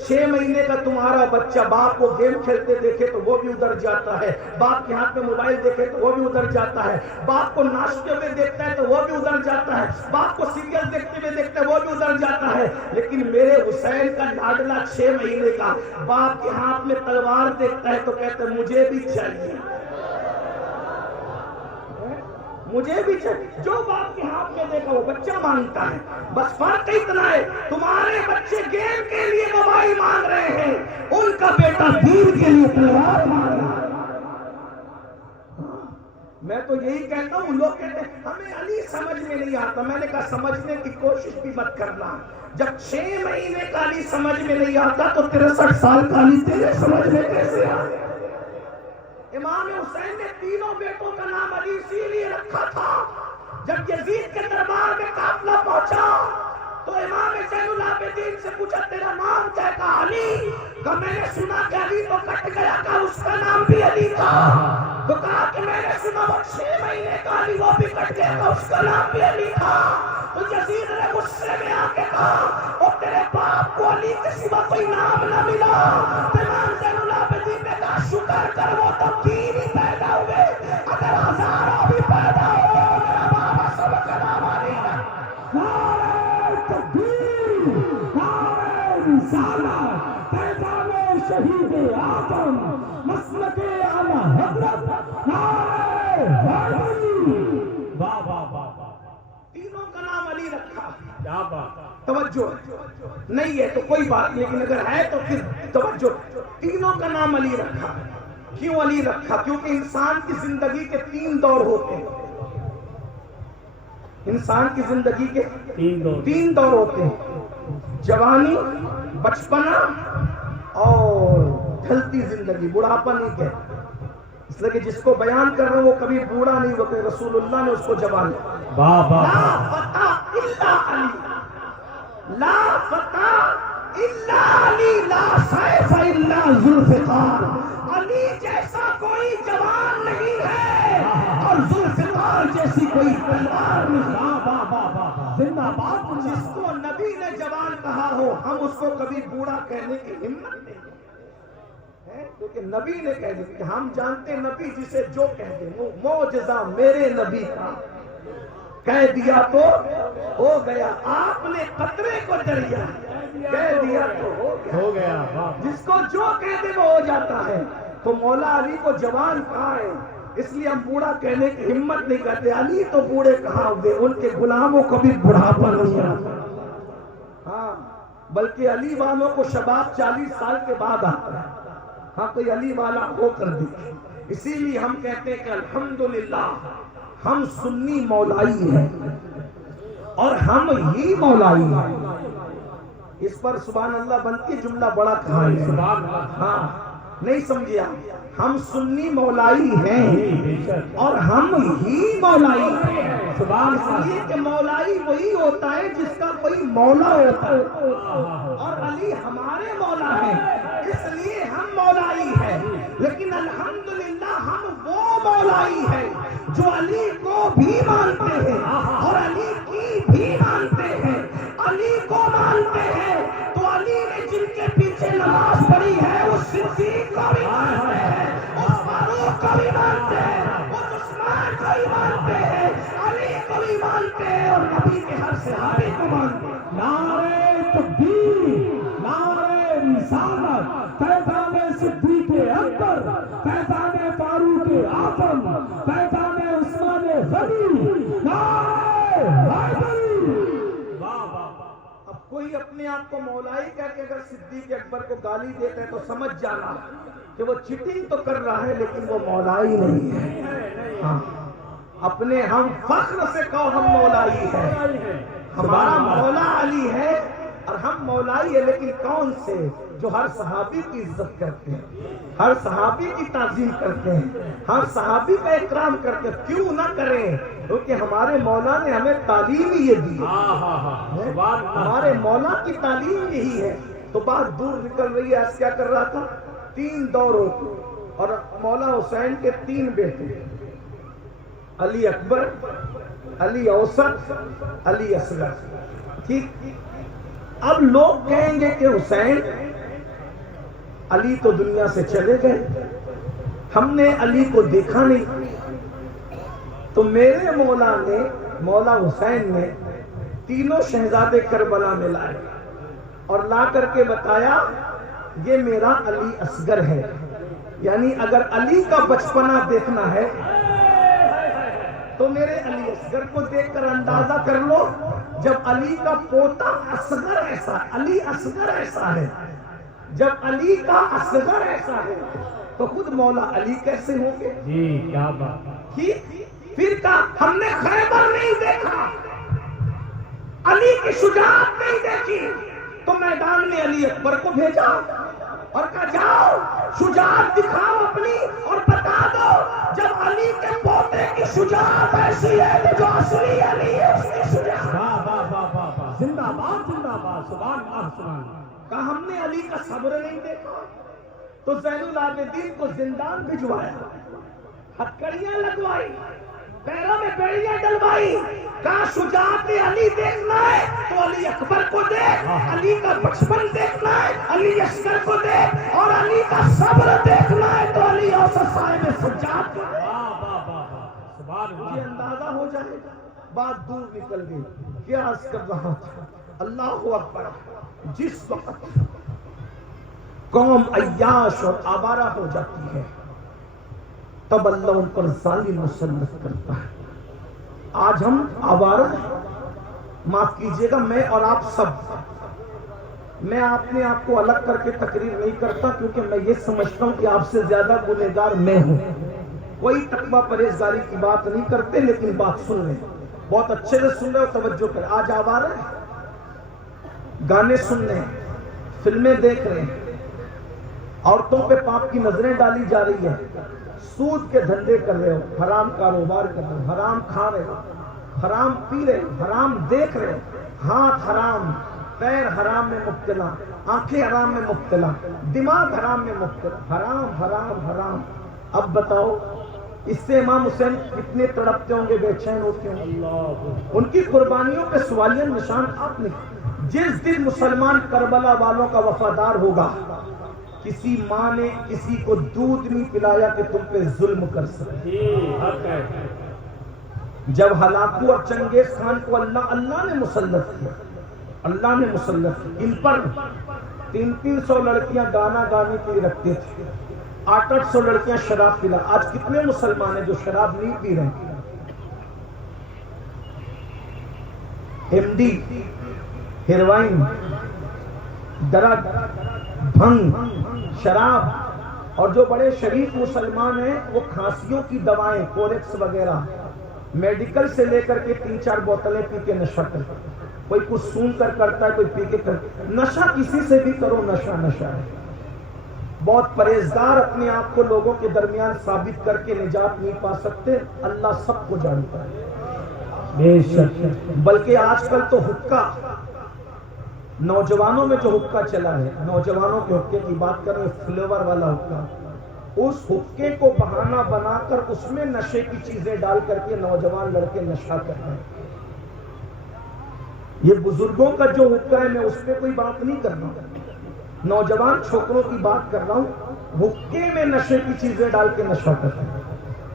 6 مہینے کا تمہارا بچہ باپ کو گیم کھیلتے دیکھے تو وہ بھی ادھر جاتا ہے، باپ کے ہاتھ میں موبائل دیکھے تو وہ بھی ادھر جاتا ہے، باپ کو ناشتے ہوئے دیکھتا ہے تو وہ بھی ادھر جاتا ہے، باپ کو سیریل دیکھتے ہوئے دیکھتا ہے وہ بھی ادھر جاتا ہے، لیکن میرے حسین کا لاڈلا 6 مہینے کا باپ کے ہاتھ میں تلوار دیکھتا ہے تو کہتا ہے مجھے بھی چاہیے، مجھے بھی چاہیے، جو باپ کے ہاتھ میں دیکھا وہ بچہ مانگتا ہے، بس فرق اتنا ہے تمہارے بچے گیم کے لیے موبائل مانگ رہے ہیں، ان کا بیٹا دین کے لیے تلوار مانگ رہا ہے۔ میں تو یہی کہتا ہوں، لوگ کہتے ہیں ہمیں علی سمجھ میں نہیں آتا، میں نے کہا سمجھنے کی کوشش بھی مت کرنا، جب 6 مہینے کا علی سمجھ میں نہیں آتا تو 63 سال کا علی تیرے سمجھ میں کیسے آئے؟ امام حسین نے تینوں بیٹوں کا نام علی اسی لیے رکھا تھا، جب یزید کے دربار میں قافلہ پہنچا تو امام زین العابدین سے پوچھا تیرا نام کیا تھا؟ علی، کہ میں نے سنا کہ علی تو کٹ گیا، کہ اس کا نام بھی علی تھا، تو کہا کہ میں نے سنا وہ 6 مہینے کا علی وہ بھی کٹ گیا، کہ اس کا نام بھی علی تھا، تو یزید نے غصے میں آ کے کہا اور تیرے باپ کو علی کے سوا کوئی نام نہ ملا، امام زین العابدین نے کہا شکر کر وہ تو 3 ہی پیدا ہوئے، اگر ہزاروں بھی پیدا ہوئے میرا بابا سب کا نام علی ہے۔ نعرہ تکبیر، نعرہ رسالت، پیغام شہید اعظم مسلک اعلی حضرت، نعرہ حیدری، واہ واہ واہ واہ، تینوں کا نام علی رکھا، کیا بات، توجہ نہیں ہے تو کوئی بات نہیں، لیکن اگر ہے تو پھر توجہ، تینوں کا نام علی رکھا، کیوں علی رکھا؟ کیونکہ انسان کی زندگی کے 3 دور ہوتے ہیں، انسان کی زندگی کے 3 دور ہوتے ہیں، جوانی، بچپنا اور ڈھلتی زندگی، بڑھاپا نہیں کہتے، اس لیے کہ جس کو بیان کر رہے ہیں وہ کبھی بوڑھا نہیں ہوتے، رسول اللہ نے اس کو جوان واہ واہ، لا فتح الا علی، لا فتح الا علی، لا سیف الا ذوالفقار، علی جیسا کوئی جوان نہیں ہے اور ذوالفقار جیسی کوئی تلوار نہیں، زندہ باد، جس کو نبی نے جوان کہا ہو ہم اس کو کبھی بوڑھا کہنے کی ہمت نہیں ہے، کیونکہ نبی نے کہہ دیا کہ ہم جانتے نبی جسے جو کہہ دیں، وہ معجزہ میرے نبی کا کہہ دیا تو ہو گیا، آپ نے قطرے کو دریا کہہ دیا تو ہو گیا، جس کو جو کہہ دے وہ ہو جاتا ہے، تو مولا علی کو جوان کہا ہے، اس لیے ہم بوڑھا کہنے کی ہمت نہیں کرتے، علی تو بوڑھے کہاں ہوئے، ان کے غلاموں کو بھی بڑھاپا نہیں آتا، ہاں بلکہ علی والوں کو شباب 40 سال کے بعد آتا ہے، ہاں کوئی علی والا ہو کر دیکھے، اسی لیے ہم کہتے ہیں کہ الحمدللہ ہم سنی مولائی ہیں اور ہم ہی مولائی ہیں، اس پر سبحان اللہ بنتی جملہ بڑا کہا ہے، ہاں نہیں سمجھیا، ہم سنی مولائی ہیں اور ہم ہی مولائی ہیں، اس لیے کہ مولائی وہی ہوتا ہے جس کا کوئی مولا ہوتا ہے، اور علی ہمارے مولا ہیں اس لیے ہم مولائی ہیں، لیکن الحمدللہ ہم وہ مولائی ہیں جو علی کو بھی مانتے ہیں اور علی کی بھی مانتے ہیں، علی کو مانتے ہیں تو علی نے جن کے پیچھے نماز پڑھی ہے اس صدیق کو بھی مانتے ہیں، اس فاروق کو بھی مانتے ہیں، اس عثمان کو بھی مانتے ہیں، علی کو بھی مانتے ہیں اور نبی کے ہر صحابی کو مانتے ہیں۔ نعرہ تکبیر، نعرہ رسالت، پیغام صدیق اکبر، پیغام فاروق اعظم، آپ کو مولائی کہہ کے اگر صدیق اکبر کو گالی دیتے ہیں تو سمجھ جانا کہ وہ چیٹنگ تو کر رہا ہے لیکن وہ مولائی نہیں ہے. ہاں اپنے ہم فخر سے کہو ہم مولائی ہے. ہمارا مولا علی ہے اور ہم مولائی ہے، لیکن کون سے؟ جو ہر صحابی کی عزت کرتے ہیں، ہر صحابی کی تعظیم کرتے ہیں، ہر صحابی کا اکرام کرتے ہیں. کیوں نہ کریں؟ کیونکہ ہمارے مولا نے ہمیں تعلیم ہی یہ دی ہے. ہمارے مولا کی تعلیم یہی ہے. تو بات دور نکل رہی ہے. ایسا کیا کر رہا تھا؟ 3 دور ہوتے اور مولا حسین کے 3 بیٹے، علی اکبر، علی اوسط، علی اصغر. ٹھیک. اب لوگ کہیں گے کہ حسین علی تو دنیا سے چلے گئے، ہم نے علی کو دیکھا نہیں. تو میرے مولا نے، مولا حسین نے، تینوں شہزادے کربلا میں لائے اور لا کر کے بتایا یہ میرا علی اصغر ہے. یعنی اگر علی کا بچپنا دیکھنا ہے تو میرے علی اصغر کو دیکھ کر اندازہ کر لو. جب علی کا پوتا اصغر ایسا، علی اصغر ایسا ہے، جب علی کا اصغر ایسا ہے تو خود مولا علی کیسے ہوں گے؟ جی کیا بات. پھر کہا ہم نے خیبر نہیں دیکھا، علی کی شجاعت نہیں دیکھی، تو میدان میں علی اکبر کو بھیجا اور کہا جاؤ شجاعت دکھاؤ اپنی اور بتا دو جب علی کے پوتے کی شجاعت ایسی ہے تو جو اصلی علی ہے اس کی شجاعت. زندہ باد زندہ باد. سبحان اللہ سبحان اللہ. کہا ہم نے علی کا صبر نہیں دیکھا. تو زین العابدین کو زندان بھجوایا، ہتکڑیاں لگوائی، پیروں میں بیڑیاں ڈلوائی. کہا شجاعت علی دیکھنا ہے تو علی اکبر کو دیکھ، علی کا بچپن دیکھنا ہے علی اصغر کو دیکھ، اور علی کا صبر دیکھنا ہے تو علی اوسط صاحب سجاد کو دیکھ. مجھے اندازہ ہو جائے گا. بات دور نکل گئی. کیا عرض کر رہا تھا؟ اللہ اکبر. جس وقت قوم عیاش اور آوارہ ہو جاتی ہے تب اللہ ان پر ظالم مسلط کرتا ہے. آج ہم آوارہ، معاف کیجئے گا میں اور آپ سب، میں اپنے آپ کو الگ کر کے تقریر نہیں کرتا کیونکہ میں یہ سمجھتا ہوں کہ آپ سے زیادہ گنہگار میں ہوں. کوئی تقویٰ پرہیزگاری کی بات نہیں کرتے لیکن بات سن رہے ہیں، بہت اچھے سے سن رہے ہو، توجہ کریں. آج آوارہ گانے سن رہے ہیں، فلمیں دیکھ رہے ہیں، عورتوں پہ پاپ کی نظریں ڈالی جا رہی ہے، سود کے دھندے کر رہے ہو، حرام کاروبار کر رہے ہو، حرام کھا رہے ہو، حرام پی رہے ہو، حرام دیکھ رہے ہو، ہاتھ حرام، پیر حرام میں مبتلا، آنکھیں حرام میں مبتلا، دماغ حرام میں مبتلا، حرام حرام حرام. اب بتاؤ اس سے امام حسین کتنے تڑپتے ہوں گے، بے چین ہوتے ہوں گے. ان کی قربانیوں پہ سوالیہ نشان آپ نے. جس دن مسلمان کربلا والوں کا وفادار ہوگا، کسی ماں نے کسی کو دودھ نہیں پلایا کہ تم پہ ظلم کر سکے. جب ہلاکو اور چنگیز خان کو اللہ نے مسلط کیا، اللہ نے مسلط کیا. ان پر 300 لڑکیاں گانا گانے کے لیے رکھتے تھے، 800 لڑکیاں شراب پلا. آج کتنے مسلمان ہیں جو شراب نہیں پی رہے ہیں؟ ایم ڈی، ہیروئن، ڈرگ، بھنگ، شراب. اور جو بڑے شریف مسلمان ہیں وہ کھانسیوں کی دوائیں، کورکس وغیرہ، میڈیکل سے لے کر کے 3-4 بوتلیں پی کے نشہ کرتا ہے. کوئی کچھ سون کر کرتا ہے، کوئی پی کے کرتا ہے. نشہ کسی سے بھی کرو، نشہ نشہ ہے. بہت پرہیزگار اپنے آپ کو لوگوں کے درمیان ثابت کر کے نجات نہیں پا سکتے. اللہ سب کو جانتا ہے بے شک. بلکہ آج کل تو حقہ، نوجوانوں میں جو حقہ چلا ہے، نوجوانوں کے حقے کی بات کر رہے ہیں، فلیور والا حقہ، اس حقے کو بہانہ بنا کر اس میں نشے کی چیزیں ڈال کر کے نوجوان لڑکے نشہ کر رہے ہیں. یہ بزرگوں کا جو حقہ ہے میں اس پہ کوئی بات نہیں کر رہا ہوں، نوجوان چھوکروں کی بات کر رہا ہوں. حقے میں نشے کی چیزیں ڈال کے نشہ کر رہے ہیں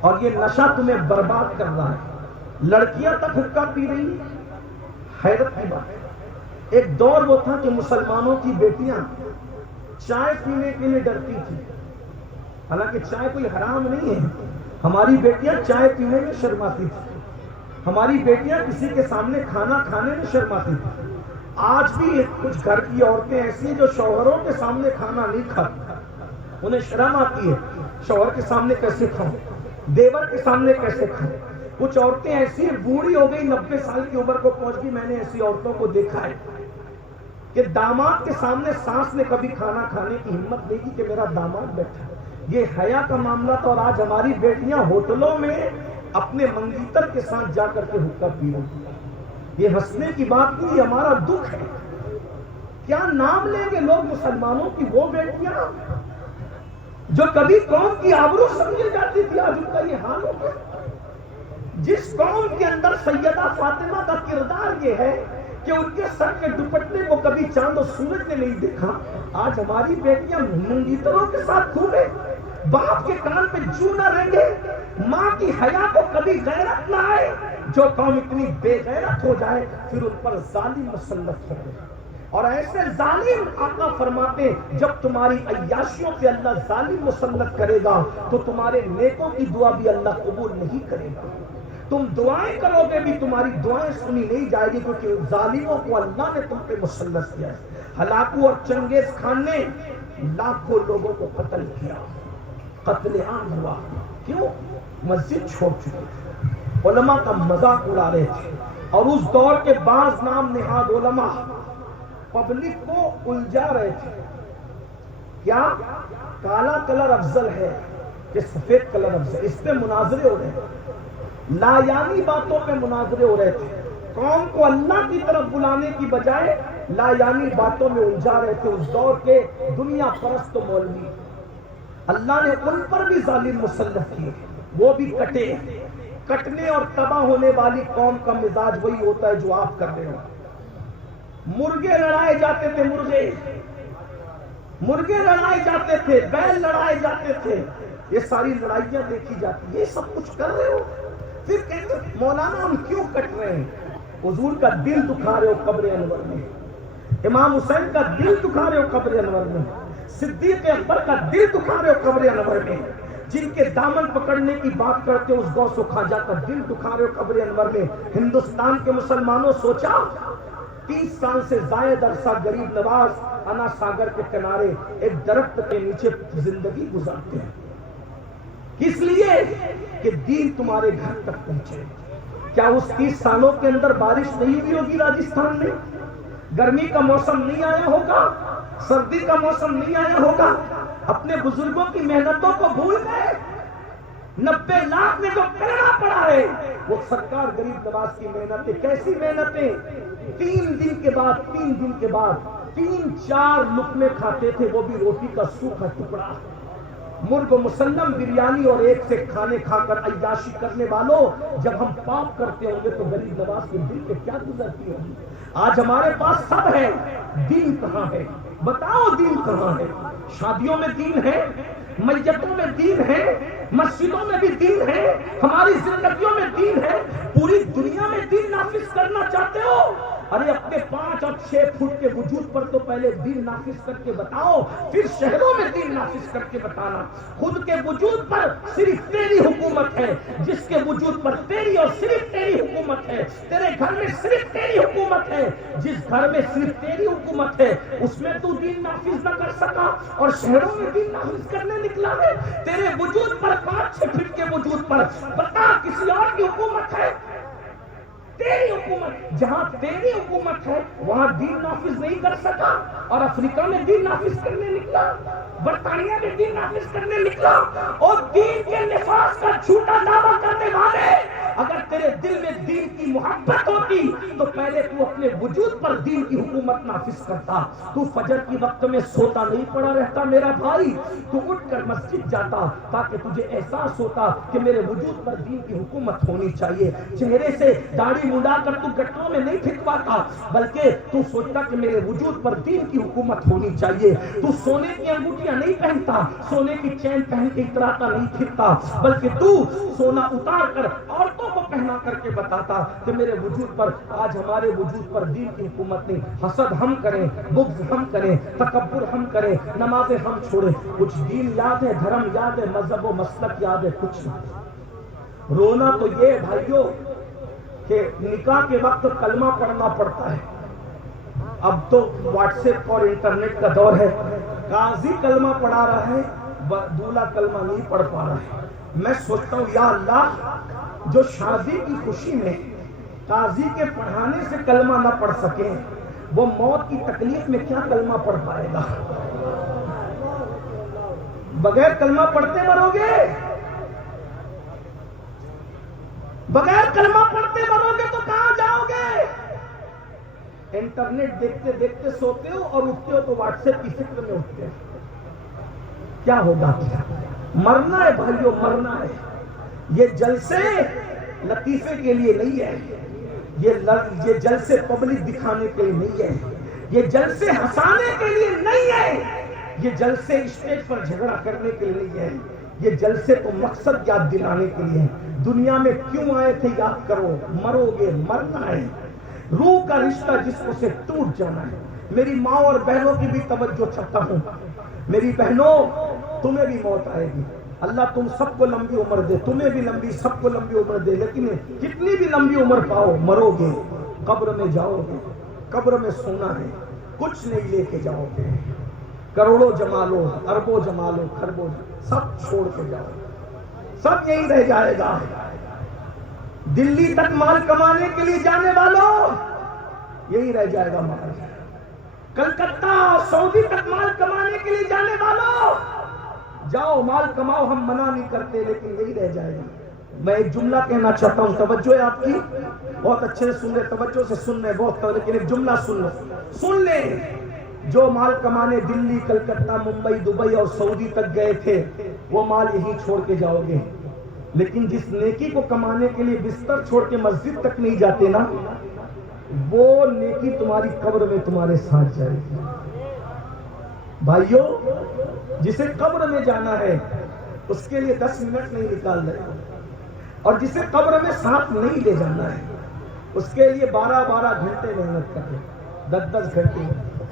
اور یہ نشہ تمہیں برباد کر رہا ہے. لڑکیاں تک حقہ پی رہی ہیں. حیرت کی بات ہے. ایک دور وہ تھا کہ مسلمانوں کی بیٹیاں چائے پینے کے لیے ڈرتی تھی. حالانکہ چائے کوئی حرام نہیں ہے، ہماری بیٹیاں چائے پینے میں شرماتی تھی، ہماری بیٹیاں کسی کے سامنے کھانا کھانے میں شرماتی تھی. آج بھی کچھ گھر کی عورتیں ایسی ہیں جو شوہروں کے سامنے کھانا نہیں کھاتی، انہیں شرم آتی ہے شوہر کے سامنے کیسے کھاؤں، دیور کے سامنے کیسے کھاؤں۔ کچھ عورتیں ایسی ہیں بوڑھی ہو گئی، 90 سال کی عمر کو پہنچ گئی، میں نے ایسی عورتوں کو دیکھا ہے کہ داماد کے سامنے ساس نے کبھی کھانا کھانے کی ہمت نہیں کی کہ میرا داماد بیٹھا۔ یہ حیا کا معاملہ تھا، اور آج ہماری بیٹیاں ہوٹلوں میں اپنے منگیتر کے ساتھ جا کر کے حقہ پی رہی ہیں۔ یہ ہنسنے کی بات نہیں، یہ ہمارا دکھ ہے۔ کیا نام لیں گے لوگ مسلمانوں کی وہ بیٹیاں جو کبھی قوم کی آبرو سمجھی جاتی تھی، آج ان کا یہ حال ہو گیا۔ جس قوم کے اندر سیدہ فاطمہ کا کردار یہ ہے کہ ان کے سر کے دوپٹے کو کبھی چاند و سورج نے نہیں دیکھا، آج ہماری بیٹیاں منگیتروں کے ساتھ گھومے، باپ کے کان پہ جو نہ رنگے، ماں کی حیا کو کبھی غیرت نہ آئے۔ جو قوم اتنی بے غیرت ہو جائے پھر ان پر ظالم مسلط ہو گئے، اور ایسے ظالم آقا فرماتے جب تمہاری عیاشیوں پہ اللہ ظالم مسلط کرے گا تو تمہارے نیکوں کی دعا بھی اللہ قبول نہیں کرے گا۔ تم دعائیں کرو گے بھی تمہاری دعائیں سنی نہیں جائے گی، کیونکہ ظالموں کو اللہ نے تم پہ مسلط کیا ہے۔ ہلاکو اور چنگیز خان نے لاکھوں لوگوں کو قتل کیا، قتل عام ہوا، کیوں؟ مسجد چھوڑ چکے تھے، علماء کا مذاق اڑا رہے تھے، اور اس دور کے بعض نام نہاد علماء پبلک کو الجھا رہے تھے۔ کیا کالا کلر افضل ہے کہ سفید کلر افضل؟ اس پہ مناظرے ہو رہے ہیں، لا یعنی باتوں پہ مناظرے ہو رہے تھے۔ قوم کو اللہ کی طرف بلانے کی بجائے لا یعنی باتوں میں الجھا رہے تھے اس دور کے دنیا پرست مولوی۔ اللہ نے ان پر بھی ظالم مسلط کیے، وہ بھی کٹے۔ کٹنے اور تباہ ہونے والی قوم کا مزاج وہی ہوتا ہے جو آپ کر رہے ہو۔ مرغے لڑائے جاتے تھے، مرغے لڑائے جاتے تھے، بیل لڑائے جاتے تھے، یہ ساری لڑائیاں دیکھی جاتی، یہ سب کچھ کر رہے ہو۔ پھر کہتے مولانا ہم کیوں کٹ رہے ہیں؟ حضور کا دل دکھا رہے ہو قبر انور میں، امام حسین کا دل دکھا رہے ہو قبر انور میں، صدیق اکبر کا دل دکھا رہے ہو قبر انور میں، جن کے دامن پکڑنے کی بات کرتے ہو اس غوث و خواجہ کا دل دکھا رہے ہو قبر انور میں۔ ہندوستان کے مسلمانوں سوچا 30 سال سے زائد عرصہ غریب نواز انا ساگر کے کنارے ایک درخت کے نیچے زندگی گزارتے ہیں، کس لیے؟ کہ دین تمہارے گھر تک پہنچے۔ کیا اس 30 سالوں کے اندر بارش نہیں ہوئی ہوگی راجستھان میں؟ گرمی کا موسم نہیں آیا ہوگا؟ سردی کا موسم نہیں آیا ہوگا؟ اپنے بزرگوں کی محنتوں کو بھول گئے؟ 90 لاکھ نے جو کرنا پڑا ہے وہ سرکار غریب نواز کی محنتیں، کیسی محنتیں؟ 3 دن کے بعد 3-4 لقمے کھاتے تھے، وہ بھی روٹی کا سوکھا ٹکڑا۔ مرغ مسلم بریانی اور ایک سے کھانے کھا کر عیاشی کرنے والوں، جب ہم پاپ کرتے ہوں گے تو غریب نواز کے دل پہ کیا گزرتی ہوگی؟ آج ہمارے پاس سب ہے، دین کہاں ہے؟ بتاؤ دین کہاں ہے؟ شادیوں میں دین ہے، میتوں میں دین ہے، مسجدوں میں بھی دین ہے، ہماری زندگیوں میں دین ہے، پوری دنیا میں دین نافذ کرنا چاہتے ہو؟ ارے اپنے 5 اور 6 فٹ کے وجود پر تو پہلے دین نافذ کر کے بتاؤ، پھر شہروں میں دین نافذ کر کے بتانا۔ خود کے وجود پر صرف تیری حکومت ہے، جس کے وجود پر تیری اور صرف تیری حکومت ہے، تیرے گھر میں صرف تیری حکومت ہے، جس گھر میں صرف تیری حکومت ہے اس میں تو دین نافذ نہ کر سکا اور شہروں میں دین نافذ کرنے نکلا ہے۔ تیرے وجود پر 5-6 فٹ کے وجود پر بتا کسی اور کی حکومت ہے؟ تیری حکومت، جہاں تیری حکومت ہے وہاں دین نافذ نہیں کر سکا، اور افریقہ میں دین نافذ کرنے نکلا، برطانیہ میں دین نافذ کرنے نکلا، اور دین کے نفاذ کا جھوٹا دعویٰ کرنے والے، اگر تیرے دل میں دین کی محبت ہوتی تو پہلے تو اپنے وجود پر دین کی حکومت نافذ کرتا۔ تو فجر کی وقت میں سوتا نہیں پڑا رہتا میرا بھائی، تو اٹھ کر مسجد جاتا تاکہ تجھے احساس ہوتا کہ میرے وجود پر دین کی حکومت ہونی چاہیے۔ چہرے سے داڑھی مڈا کر تو گٹروں میں نہیں پھینکواتا، بلکہ تو سوچتا کہ میرے وجود پر دین کی حکومت ہونی چاہیے۔ تو سونے کی انگوٹھیاں نہیں پہنتا، سونے کی چین پہن کے اتراتا نہیں پھرتا، بلکہ تو سونا اتار کر عورتوں کو پہنا کر کے بتاتا کہ میرے وجود پر، آج ہمارے وجود پر دین کی حکومت نہیں۔ حسد ہم کریں، بغض ہم کریں، تکبر ہم کریں، نمازیں ہم چھوڑیں، کچھ دین یاد ہے، دھرم یاد ہے، مذہب و مسلک یاد ہے، کچھ نہیں۔ رونا تو یہ بھائیوں کہ نکاح کے وقت کلمہ پڑھنا پڑتا ہے، اب تو واٹس ایپ اور انٹرنیٹ کا دور ہے. قاضی کلمہ پڑھا رہا ہے, دولہا کلمہ نہیں پڑھ پا رہا ہے. میں سوچتا ہوں یا اللہ, جو شادی کی خوشی میں قاضی کے پڑھانے سے کلمہ نہ پڑھ سکے, وہ موت کی تکلیف میں کیا کلمہ پڑھ پائے گا؟ بغیر کلمہ پڑھتے مرو گے, بغیر کلمہ پڑھتے مرو گے تو کہاں جاؤ گے؟ انٹرنیٹ دیکھتے دیکھتے سوتے ہو اور اٹھتے ہو تو واٹس ایپ کی فکر میں اٹھتے ہو. کیا ہوگا؟ مرنا ہے بھائیو, مرنا ہے. یہ جلسے لطیفے کے لیے نہیں ہے, یہ جلسے پبلک دکھانے کے لیے نہیں ہے, یہ جلسے ہنسانے کے لیے نہیں ہے, یہ جلسے اسٹیج پر جھگڑا کرنے کے لیے نہیں ہے. یہ جلسے تو مقصد یاد دلانے کے لیے ہیں. دنیا میں کیوں آئے تھے یاد کرو, مرو گے, مرنا ہے. روح کا رشتہ جسم سے ٹوٹ جانا ہے. میری ماں اور بہنوں کی بھی توجہ چاہتا ہوں. میری بہنوں, تمہیں بھی موت آئے گی. اللہ تم سب کو لمبی عمر دے, تمہیں بھی لمبی, سب کو لمبی عمر دے. لیکن کتنی بھی لمبی عمر پاؤ, مرو گے, قبر میں جاؤ گے. قبر میں سونا ہے, کچھ نہیں لے کے جاؤ گے. کروڑوں جما لو, اربوں جما لو, خربوں, سب چھوڑ کے جاؤ, سب یہی رہ جائے گا. دلی تک مال کمانے کے لیے جانے والوں, یہی رہ جائے گا مال. کلکتہ, سعودی تک مال کمانے کے لیے جانے والوں, جاؤ مال کماؤ, ہم منع نہیں کرتے, لیکن یہی رہ جائے گا. میں ایک جملہ کہنا چاہتا ہوں, توجہ ہے آپ کی, بہت اچھے سے سن لیں, توجہ سے سن لیں, بہت, لیکن ایک جملہ سن لو, سن لیں. جو مال کمانے دلی, کلکتہ, ممبئی, دبئی اور سعودی تک گئے تھے, وہ مال یہی چھوڑ کے جاؤ گے. لیکن جس نیکی کو کمانے کے لیے بستر چھوڑ کے مسجد تک نہیں جاتے نا, وہ نیکی تمہاری قبر میں تمہارے ساتھ جائے گی. بھائیو, جسے قبر میں جانا ہے اس کے لیے 10 منٹ نہیں نکال رہے, اور جسے قبر میں ساتھ نہیں لے جانا ہے اس کے لیے 12 گھنٹے محنت کر رہے, 10 گھنٹے.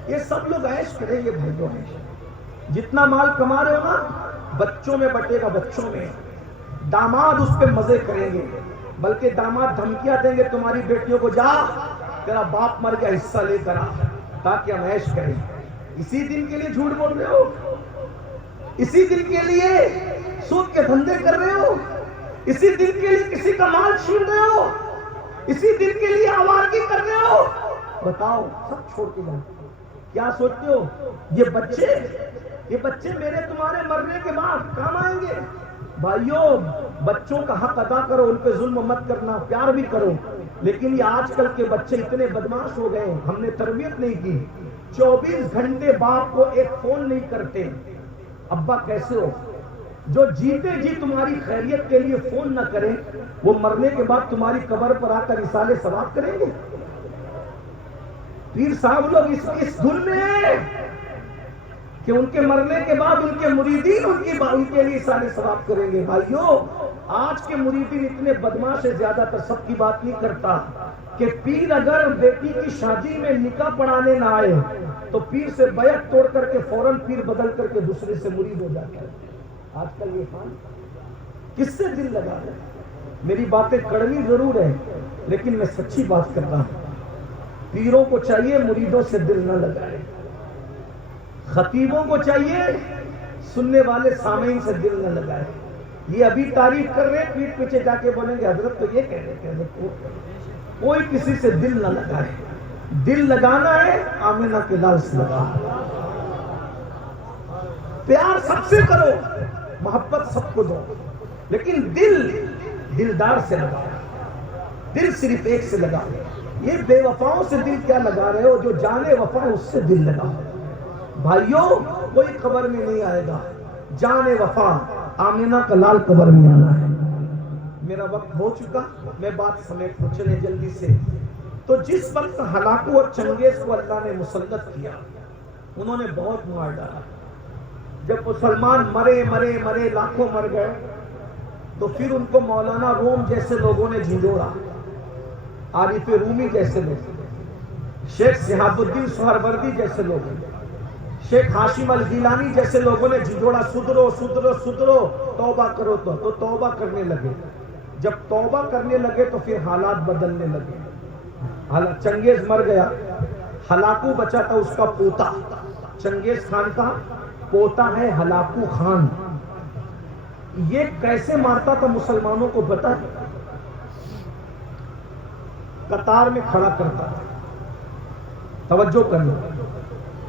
یہ سب لوگ عیش کریں گے بھائیو, عیش. جتنا مال کما رہے ہو نا, بچوں میں بٹے گا, بچوں میں. داماد اس پہ مزے کریں گے, بلکہ داماد دھمکیاں دیں گے تمہاری بیٹیوں کو, جا تیرا باپ مر گیا, حصہ لے کر آ, تاکہ ہم عیش کریں. اسی دن کے لیے جھوٹ بول رہے ہو, اسی دن کے لیے سود کے دھندے کر رہے ہو, اسی دن کے لیے کسی کا مال چھین رہے ہو, اسی دن کے لیے آوارگی کر رہے ہو. بتاؤ, سب چھوڑ کے جاؤ. کیا سوچتے ہو یہ بچے میرے تمہارے مرنے کے بعد کام آئیں گے؟ بھائیو, بچوں کا حق ادا کرو, ان پہ ظلم مت کرنا, پیار بھی کرو. لیکن یہ آج کل کے بچے اتنے بدماش ہو گئے, ہم نے تربیت نہیں کی. 24 گھنٹے باپ کو ایک فون نہیں کرتے, ابا کیسے ہو. جو جیتے جی تمہاری خیریت کے لیے فون نہ کریں, وہ مرنے کے بعد تمہاری قبر پر آ کر رسالے ثواب کریں گے. پیر صاحب لوگ اس دھن میں ہیں کہ ان کے مرنے کے بعد ان کے مریدین ان کے لیے رسالے ثواب کریں گے. بھائیو, آج کے مریدین اتنے بدماش ہے, زیادہ تر, سب کی بات نہیں کرتا, کہ پیر اگر بیٹی کی شادی میں نکاح پڑھانے نہ آئے تو پیر سے بیعت توڑ کر کے فوراً پیر بدل کر کے دوسرے سے مرید ہو جاتا ہے. آج کل یہ خان کس سے دل لگا ہے؟ میری باتیں کڑوی ضرور ہے, لیکن میں سچی بات کر رہا ہوں. پیروں کو چاہیے مریدوں سے دل نہ لگائے, خطیبوں کو چاہیے سننے والے سامعین سے دل نہ لگائے. یہ ابھی تعریف کر رہے, پیٹ پیچھے جا کے بولیں گے حضرت تو یہ کہہ رہے تھے. حضرت کوئی کسی سے دل نہ لگائے. دل لگانا ہے آمینہ کے لال سے لگا. پیار سب سے کرو, محبت سب کو دو, لیکن دلدار سے لگا. دل صرف ایک سے لگا. یہ بے وفاؤں سے دل کیا لگا رہے ہو؟ جو جانے وفا اس سے دل لگا. بھائیوں, کوئی قبر میں نہیں آئے گا, جانے وفا آمینہ کا لال قبر میں آنا ہے. میرا وقت ہو چکا, میں بات سمیٹ کو چلے جلدی سے. تو جس وقت ہلاکو اور چنگیز کو اللہ نے مسلط کیا, انہوں نے بہت مار ڈالا. جب مسلمان مرے لاکھوں مر گئے, تو پھر ان کو مولانا روم جیسے لوگوں نے جھنجھوڑا, عارف رومی جیسے لوگ, شیخ شہاب الدین سہروردی جیسے لوگ, شیخ ہاشم الگیلانی جیسے لوگوں نے جھنجھوڑا, سدھرو, توبہ کرو. تو توبہ کرنے لگے. جب توبہ کرنے لگے تو پھر حالات بدلنے لگے. حالات, چنگیز مر گیا, ہلاکو بچا تھا اس کا پوتا، چنگیز خان کا پوتا ہے ہلاکو خان. یہ کیسے مارتا تھا مسلمانوں کو پتا ہے؟ قطار میں کھڑا کرتا تھا. توجہ کر لو،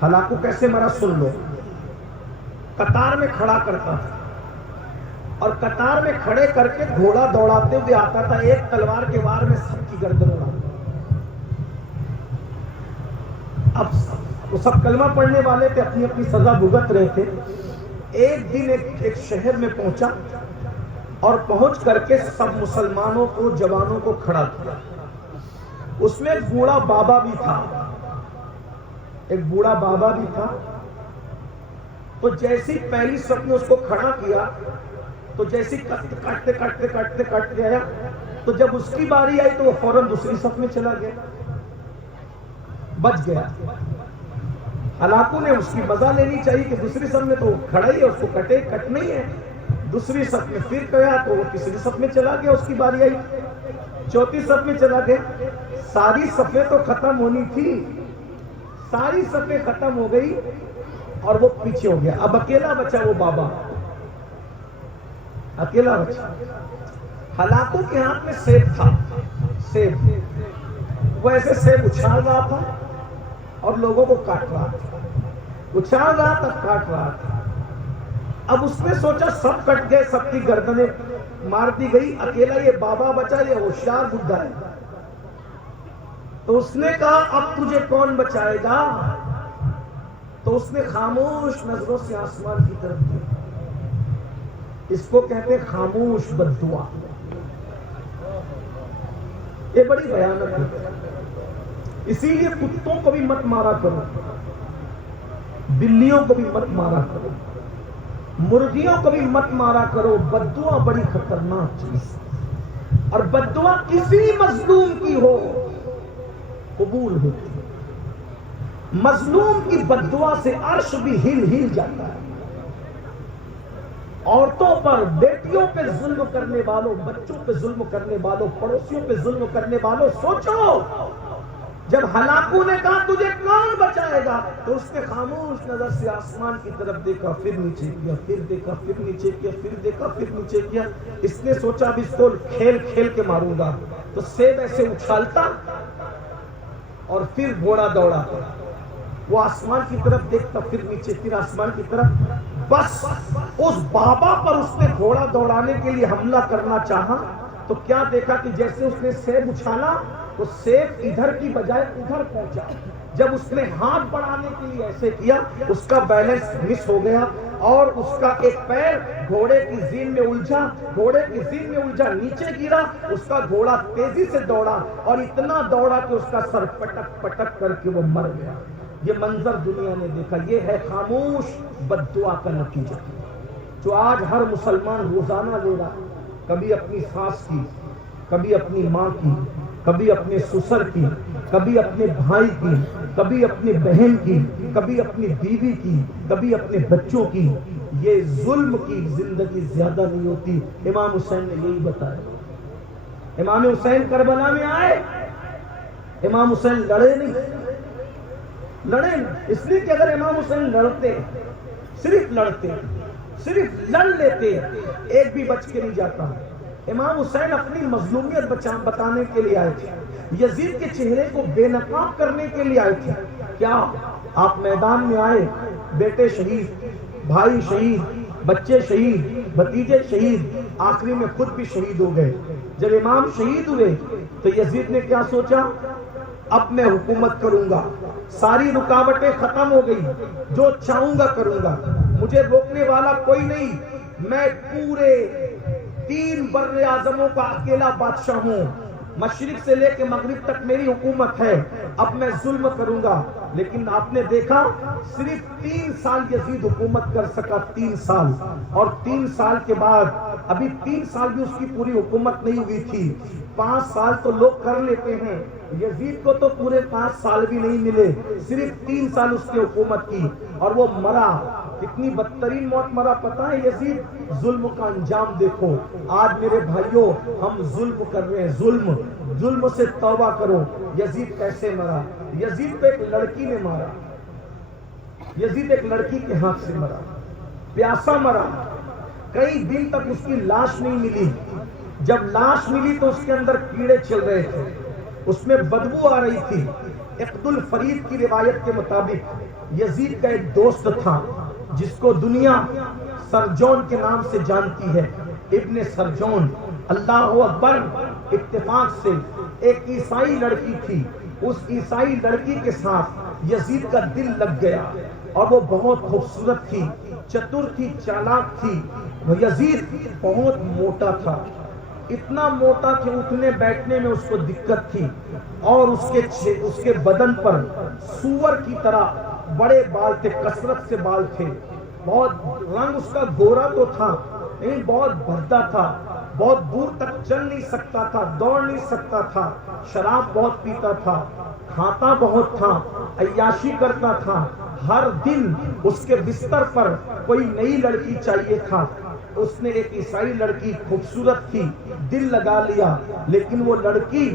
ہلاکو کیسے مرا سن لو. قطار میں کھڑا کرتا تھا اور قطار میں کھڑے کر کے گھوڑا دوڑاتے ہوئے آتا تھا، ایک تلوار کے وار میں سب کی گردن اڑاتا. اب وہ سب کلمہ پڑھنے والے تھے، اپنی اپنی سزا بھگت رہے تھے. ایک دن ایک شہر میں پہنچا اور پہنچ کر کے سب مسلمانوں کو، جوانوں کو کھڑا کیا. اس میں ایک بوڑھا بابا بھی تھا، ایک بوڑھا بابا بھی تھا. تو جیسی پہلی صف نے اس کو کھڑا کیا تو جیسی کاٹتے کاٹتے کاٹتے کاٹتے آیا، تو جب اس کی باری آئی تو وہ فوراً دوسری صف میں چلا گیا، بچ گیا. ہلاکو نے اس کی مزہ لینی چاہیے کہ دوسری صف میں تو کھڑا ہی ہے، اس کو کٹے کٹ نہیں ہے. دوسری صف میں پھر گیا تو وہ تیسری صف میں چلا گیا، اس کی باری آئی. چوتھی صف میں چلا گیا. ساری صفیں تو ختم ہونی تھی، ساری صفیں ختم ہو گئی اور وہ پیچھے ہو گیا. اب اکیلا بچا وہ بابا، اکیلا بچا. ہلاکو کے ہاتھ میں سیب تھا، سیب. وہ ایسے سیب اچھال رہا تھا اور لوگوں کو کاٹ رہا تھا، اچھال رہا تھا کاٹ رہا تھا. اب اس نے سوچا سب کٹ گئے، سب کی گردنیں مار دی گئی، اکیلا یہ بابا بچا، یہ ہوشیار بڈھا ہے. تو اس نے کہا اب تجھے کون بچائے گا؟ تو اس نے خاموش نظروں سے آسمان کی طرف دیکھا. اس کو کہتے خاموش بددعا. یہ بڑی بھیانک ہے. اسی لیے کتوں کو بھی مت مارا کرو، بلیوں کو بھی مت مارا کرو، مرغیوں کو بھی مت مارا کرو. بددعا بڑی خطرناک چیز ہے، اور بددعا کسی مظلوم کی ہو قبول ہوتی ہے. مظلوم کی بددعا سے عرش بھی ہل جاتا ہے. عورتوں پر، بیٹیوں پہ ظلم کرنے والوں، بچوں پہ ظلم کرنے والوں، پڑوسیوں پہ ظلم کرنے والوں، سوچو جب ہلاکو نے کہا تجھے کون بچائے گا تو اس نے خاموش نظر سے آسمان کی طرف دیکھا، پھر نیچے کیا، پھر دیکھا، پھر نیچے کیا، پھر دیکھا، پھر نیچے کیا. اس نے سوچا اب اس کو کھیل کھیل کے ماروں گا. تو سیب ایسے اچھالتا اور پھر گھوڑا دوڑاتا. وہ آسمان کی طرف دیکھتا، پھر نیچے، پھر آسمان کی طرف. بس اس بابا پر اس نے گھوڑا دوڑانے کے لیے حملہ کرنا چاہا تو کیا دیکھا کہ جیسے اس نے سیب اچھالا تو سیب ادھر کی بجائے ادھر پہنچا. جب اس نے ہاتھ بڑھانے کے لیے ایسے کیا اس کا بیلنس مس ہو گیا اور اس کا ایک پیر گھوڑے کی زین میں الجھا، گھوڑے کی زین میں الجھا، نیچے گرا. اس کا گھوڑا تیزی سے دوڑا اور اتنا دوڑا کہ اس کا سر پٹک پٹک کر کے وہ مر گیا. یہ منظر دنیا نے دیکھا. یہ ہے خاموش بددعا کا نتیجہ جو آج ہر مسلمان روزانہ لے رہا. کبھی اپنی ساس کی، کبھی اپنی ماں کی، کبھی اپنے سسر کی، کبھی اپنے بھائی کی، کبھی اپنی بہن کی، کبھی اپنی بیوی کی، کبھی اپنے بچوں کی. یہ ظلم کی زندگی زیادہ نہیں ہوتی. امام حسین نے یہی بتایا. امام حسین کربلا میں آئے، امام حسین لڑے نہیں. لڑے اس لیے کہ اگر امام حسین لڑتے، صرف لڑتے، صرف لڑ لیتے، ایک بھی بچ کے نہیں جاتا. امام حسین اپنی مظلومیت بتانے کے لیے آئے تھے، یزید کے چہرے کو بے نقاب کرنے کے لیے آئے تھے. کیا آپ میدان میں آئے، بیٹے شہید، بھائی شہید، بچے شہید، بھتیجے شہید، آخری میں خود بھی شہید ہو گئے. جب امام شہید ہوئے تو یزید نے کیا سوچا؟ اب میں حکومت کروں گا، ساری رکاوٹیں ختم ہو گئی، جو چاہوں گا کروں گا، مجھے روکنے والا کوئی نہیں. میں پورے 3 بر اعظموں کا اکیلا بادشاہ ہوں، مشرق سے لے کے مغرب تک میری حکومت ہے. اب میں ظلم کروں گا. لیکن آپ نے دیکھا صرف 3 سال یزید حکومت کر سکا، 3 سال. اور 3 سال کے بعد ابھی 3 سال بھی اس کی پوری حکومت نہیں ہوئی تھی. 5 سال تو لوگ کر لیتے ہیں، یزید کو تو پورے 5 سال بھی نہیں ملے، صرف 3 سال اس کی حکومت کی اور وہ مرا. کتنی بدترین موت مرا پتا ہے یزید؟ ظلم کا انجام دیکھو. آج میرے بھائیوں ہم ظلم کر رہے ہیں، ظلم سے توبہ کرو. یزید کیسے مرا؟ یزید کو ایک لڑکی نے مارا، یزید ایک لڑکی کے ہاتھ سے مرا، پیاسا مرا، کئی دن تک اس کی لاش نہیں ملی۔ جب لاش ملی تو اس کے اندر کیڑے چل رہے تھے، اس میں بدبو آ رہی تھی۔ عقد الفرید کی روایت کے مطابق یزید کا ایک دوست تھا جس کو دنیا سرجون کے نام سے جانتی ہے، ابن سرجون، اللہ اکبر۔ اتفاق سے ایک عیسائی لڑکی تھی، اس عیسائی لڑکی کے ساتھ یزید کا دل لگ گیا، اور وہ بہت خوبصورت تھی، چتر تھی، چالاک تھی۔ یزید بہت موٹا تھا، اتنا موٹا کہ اٹھنے بیٹھنے میں اس کو دقت تھی، اور اس کے بدن پر سور کی طرح بڑے بال تھے، کثرت سے بال تھے۔ بہت رنگ اس کا گورا تو تھا لیکن بہت بھدا تھا، بہت دور تک چل نہیں سکتا تھا، دوڑ نہیں سکتا تھا، شراب بہت پیتا تھا، کھاتا بہت تھا، عیاشی کرتا تھا۔ ہر دن اس کے بستر پر کوئی نئی لڑکی چاہیے تھا۔ اس نے ایک عیسائی لڑکی خوبصورت تھی، دل لگا لیا، لیکن وہ لڑکی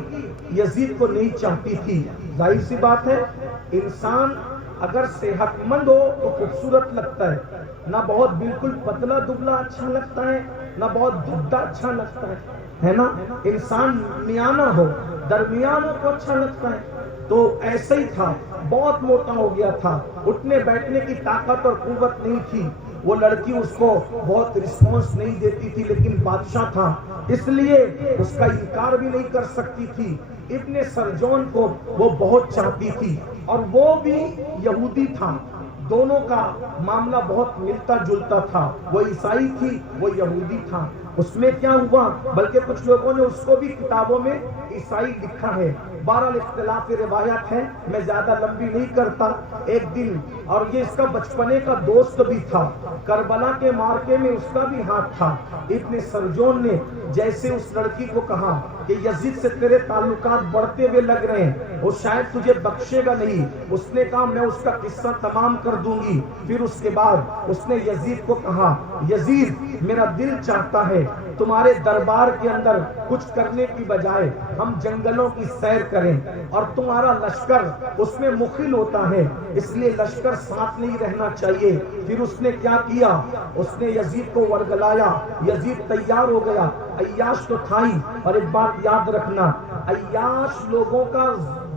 یزید کو نہیں چاہتی تھی۔ ظاہر سی بات ہے، انسان اگر صحت مند ہو تو خوبصورت لگتا ہے، نہ بہت بالکل پتلا دبلا اچھا لگتا ہے، نہ بہت بھدا اچھا لگتا ہے نا۔ انسان میانہ ہو، درمیان ہو تو اچھا لگتا ہے۔ تو ایسا ہی تھا، بہت موٹا ہو گیا تھا، اٹھنے بیٹھنے کی طاقت اور قوت نہیں تھی۔ وہ لڑکی اس کو بہت رسپانس نہیں دیتی تھی، لیکن بادشاہ تھا اس لیے اس کا انکار بھی نہیں کر سکتی تھی۔ ابن سرجون کو وہ بہت چاہتی تھی، اور وہ بھی یہودی تھا، دونوں کا معاملہ بہت ملتا جلتا تھا۔ وہ عیسائی تھی، وہ یہودی تھا۔ اس میں کیا ہوا، بلکہ کچھ لوگوں نے اس کو بھی کتابوں میں عیسائی لکھا ہے، بہرحال اختلاف روایات ہے، میں زیادہ لمبی نہیں کرتا۔ ایک دن، اور یہ اس کا بچپنے کا دوست بھی تھا، کربلا کے مارکے میں اس کا بھی ہاتھ تھا۔ ابن سرجون نے جیسے اس لڑکی کو کہا کہ یزید سے تیرے تعلقات بڑھتے ہوئے لگ رہے ہیں، وہ شاید تجھے بخشے گا نہیں، اس نے کہا میں اس کا قصہ تمام کر دوں گی۔ پھر اس کے بعد اس نے یزید کو کہا، یزید میرا دل چاہتا ہے تمہارے دربار کے اندر کچھ کرنے کی بجائے ہم جنگلوں کی سیر کریں، اور تمہارا لشکر اس میں مخل ہوتا ہے، اس لیے لشکر ساتھ نہیں رہنا چاہیے۔ پھر اس نے کیا کیا، اس نے یزید کو ورگلایا، یزید تیار ہو گیا۔ عیاش تو تھا ہی، اور ایک بات یاد رکھنا، عیاش لوگوں کا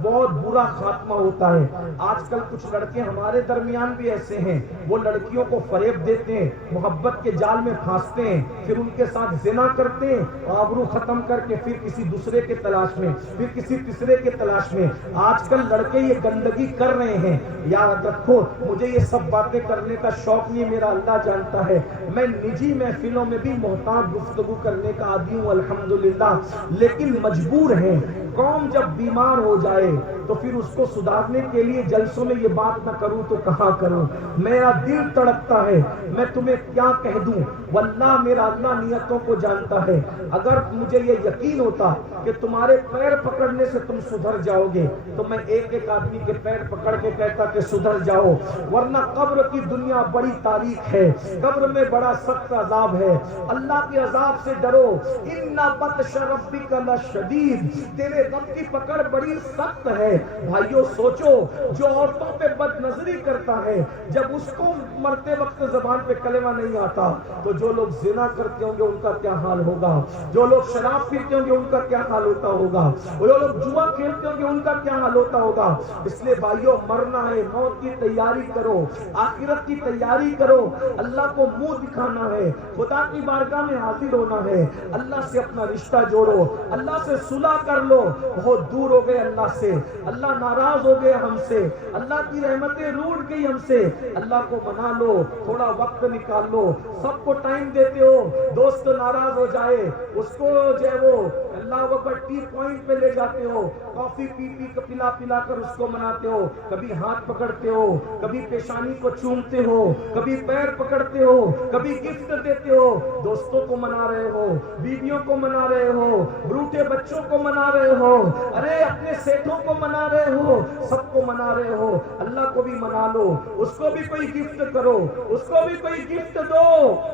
بہت برا خاتمہ ہوتا ہے۔ آج کل کچھ لڑکے ہمارے درمیان بھی ایسے ہیں، وہ لڑکیوں کو فریب دیتے ہیں، محبت کے جال میں پھانستے ہیں، پھر ان کے ساتھ زنا کرتے ہیں، آبرو ختم کر کے پھر کسی دوسرے کے تلاش میں، پھر کسی تیسرے کے تلاش میں۔ آج کل لڑکے یہ گندگی کر رہے ہیں۔ یاد رکھو، مجھے یہ سب باتیں کرنے کا شوق نہیں، میرا اللہ جانتا ہے، میں نجی محفلوں میں بھی محتاط گفتگو کرنے کا عادی ہوں الحمدللہ، لیکن مجبور ہیں۔ قوم جب بیمار ہو جائے تو پھر اس کو سدھارنے کے لیے جلسوں میں یہ بات نہ کروں تو کہاں کروں۔ میرا دل تڑپتا ہے، میں تمہیں کیا کہہ دوں، واللہ میرا اللہ نیتوں کو جانتا ہے۔ اگر مجھے یہ یقین ہوتا کہ تمہارے پیر پکڑنے سے تم سدھر جاؤ گے تو میں ایک ایک آدمی کے پیر پکڑ کے کہتا کہ سدھر جاؤ، ورنہ قبر کی دنیا بڑی تاریخ ہے، قبر میں بڑا سخت عذاب ہے۔ اللہ کے عذاب سے ڈرو، ان بطش ربک لشدید، تیرے رب کی پکڑ بڑی سخت ہے۔ بھائیو سوچو، جو عورتوں پہ بد نظری کرتا ہے، جب اس کو مرتے وقت زبان پہ کلمہ نہیں آتا، تو جو لوگ زنا کرتے ہوں گے ان کا کیا حال ہوگا، جو لوگ شراب پیتے ہوں گے ان کا کیا حال ہوتا ہوگا، جو لوگ جوا کھیلتے ہوں گے ان کا کیا حال ہوتا ہوگا۔ اس لیے بھائیو، مرنا ہے، موت کی تیاری کرو، آخرت کی تیاری کرو، اللہ کو منہ دکھانا ہے، خدا کی بارگاہ میں حاضر ہونا ہے، اللہ سے اپنا رشتہ جوڑو، اللہ سے صلح کر لو۔ بہت دور ہو گئے اللہ سے، اللہ ناراض ہو گئے ہم سے، اللہ کی رحمتیں روٹ گئی ہم سے، اللہ کو منا لو، تھوڑا وقت نکال لو۔ سب کو ٹائم دیتے ہو، دوست ناراض ہو جائے اس کو جو ہے وہ اللہ اکبر ٹی پوائنٹ پہ لے جاتے ہو، کافی پی پلا پلا کر اس کو مناتے ہو، کبھی ہاتھ پکڑتے ہو، کبھی پیشانی کو چومتے ہو، کبھی پیر پکڑتے ہو، کبھی گفٹ دیتے ہو، دوستوں کو منا رہے ہو، بیویوں کو منا رہے ہو، بروٹے بچوں کو منا رہے ہو، ارے اپنے سیٹھوں کو منا منا رہے ہو، سب کو منا رہے ہو، اللہ کو بھی منا لو، اس کو بھی کوئی گفٹ کرو، اس کو بھی کوئی گفٹ دو،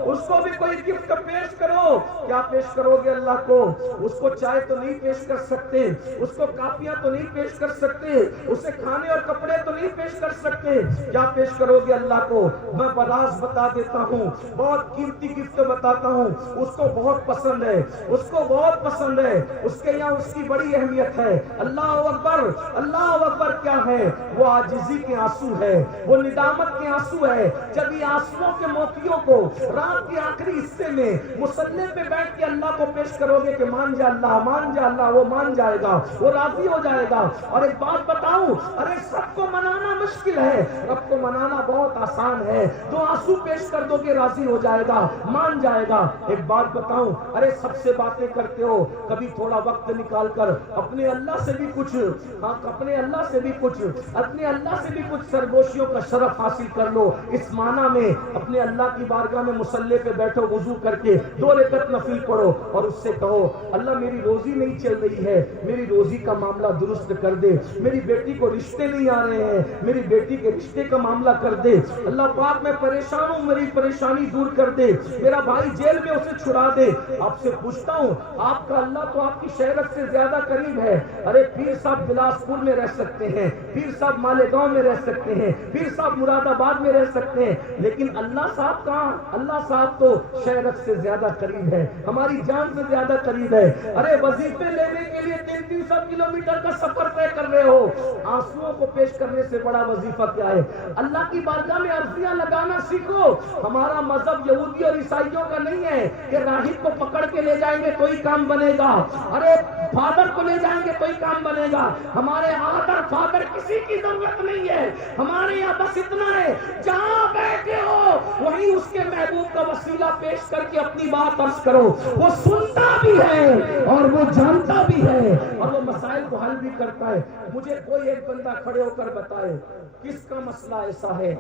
اس کو بھی کوئی گفٹ پیش کرو۔ کیا پیش کرو گے اللہ کو؟ اس کو چائے تو نہیں پیش کر سکتے، اس کو کاپیاں تو نہیں پیش کر سکتے، اسے کھانے اور کپڑے تو نہیں پیش کر سکتے۔ کیا پیش کرو گے اللہ کو؟ میں براز بتا دیتا ہوں، بہت قیمتی گفٹ بتاتا ہوں، اس کو بہت پسند ہے، اس کو بہت پسند ہے، اس کے یہاں اس کی بڑی اہمیت ہے۔ اللہ اکبر، اللہ اکبر کیا ہے؟ وہ عاجزی کے آنسو ہے، وہ ندامت کے آنسو ہے۔ جب یہ آنسوؤں کے موتیوں کو رات کے آخری حصے میں مصلی پہ بیٹھ کے اللہ کو پیش کرو گے کہ مان جا اللہ، مان جا اللہ، وہ مان جائے گا، وہ راضی ہو جائے گا۔ اور ایک بات بتاؤں، ارے سب کو منانا مشکل ہے، رب کو منانا بہت آسان ہے۔ دو آنسو پیش کر دو گے راضی ہو جائے گا، مان جائے گا۔ ایک بات بتاؤں، ارے سب سے باتیں کرتے ہو، کبھی تھوڑا وقت نکال کر اپنے اللہ سے بھی کچھ، اپنے اللہ سے بھی کچھ، اپنے اللہ سے بھی کچھ سرگوشیوں کا شرف حاصل کر لو۔ اس معنی میں اپنے اللہ کی بارگاہ میں مصلی پہ بیٹھو، وضو کر کے 2 رکعت نفل پڑھو اور اس سے کہو اللہ میری روزی نہیں چل رہی ہے، میری روزی کا معاملہ درست کر دے، میری بیٹی کو رشتے نہیں آ رہے ہیں، میری بیٹی کے رشتے کا معاملہ کر دے، اللہ پاک میں پریشان ہوں، میری پریشانی دور کر دے، میرا بھائی جیل میں اسے چھڑا دے۔ آپ سے پوچھتا ہوں، آپ کا اللہ تو آپ کی شہرت سے زیادہ قریب ہے۔ ارے پیر صاحب بلاسپور میں رہ سکتے ہیں، پیر صاحب مالیگاؤں میں رہ سکتے ہیں، پیر صاحب مراد آباد میں رہ سکتے ہیں، لیکن اللہ صاحب کہاں؟ اللہ صاحب تو شہرت سے زیادہ قریب ہے، ہماری جان سے زیادہ قریب ہے۔ ارے وظیفے لینے کے لیے 300 کلومیٹر کا سفر طے کر رہے ہو، آنسوؤں کو پیش کرنے سے بڑا وظیفہ کیا ہے؟ اللہ کی بارگاہ میں عرضیاں لگانا سیکھو۔ ہمارا مذہب یہودی اور عیسائیوں کا نہیں ہے کہ راہب کو پکڑ کے لے جائیں گے تو ہی کام بنے گا، ارے فادر کو لے جائیں گے تو ہی کام بنے گا۔ ہمارے آدر فادر کسی کی ضرورت نہیں ہے، ہمارے یہاں بس اتنا ہے، جہاں بیٹھے ہو وہیں اس کے محبوب کا وسیلہ پیش کر کے اپنی بات عرض کرو۔ وہ سنتا بھی ہے اور وہ جانتا بھی ہے اور وہ مسائل کو حل بھی کرتا ہے۔ مجھے کوئی ایک بندہ کھڑے ہو کر بتائے کس کا مسئلہ ایسا ہے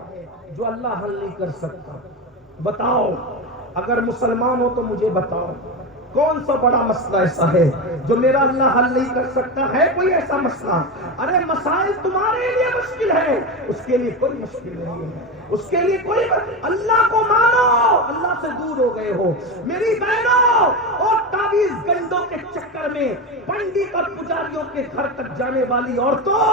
جو اللہ حل نہیں کر سکتا؟ بتاؤ، اگر مسلمان ہو تو مجھے بتاؤ کون سا بڑا مسئلہ ایسا ہے جو میرا اللہ حل نہیں کر سکتا؟ ہے کوئی ایسا مسئلہ؟ ارے مسائل تمہارے لیے مشکل ہے، اس کے لیے کوئی مشکل نہیں ہے، اس کے لیے کوئی اللہ کو مانو، اللہ سے دور ہو گئے ہو میری بہنوں، اور تعویذ گنڈوں کے چکر میں پنڈت اور پجاریوں کے گھر تک جانے والی عورتوں،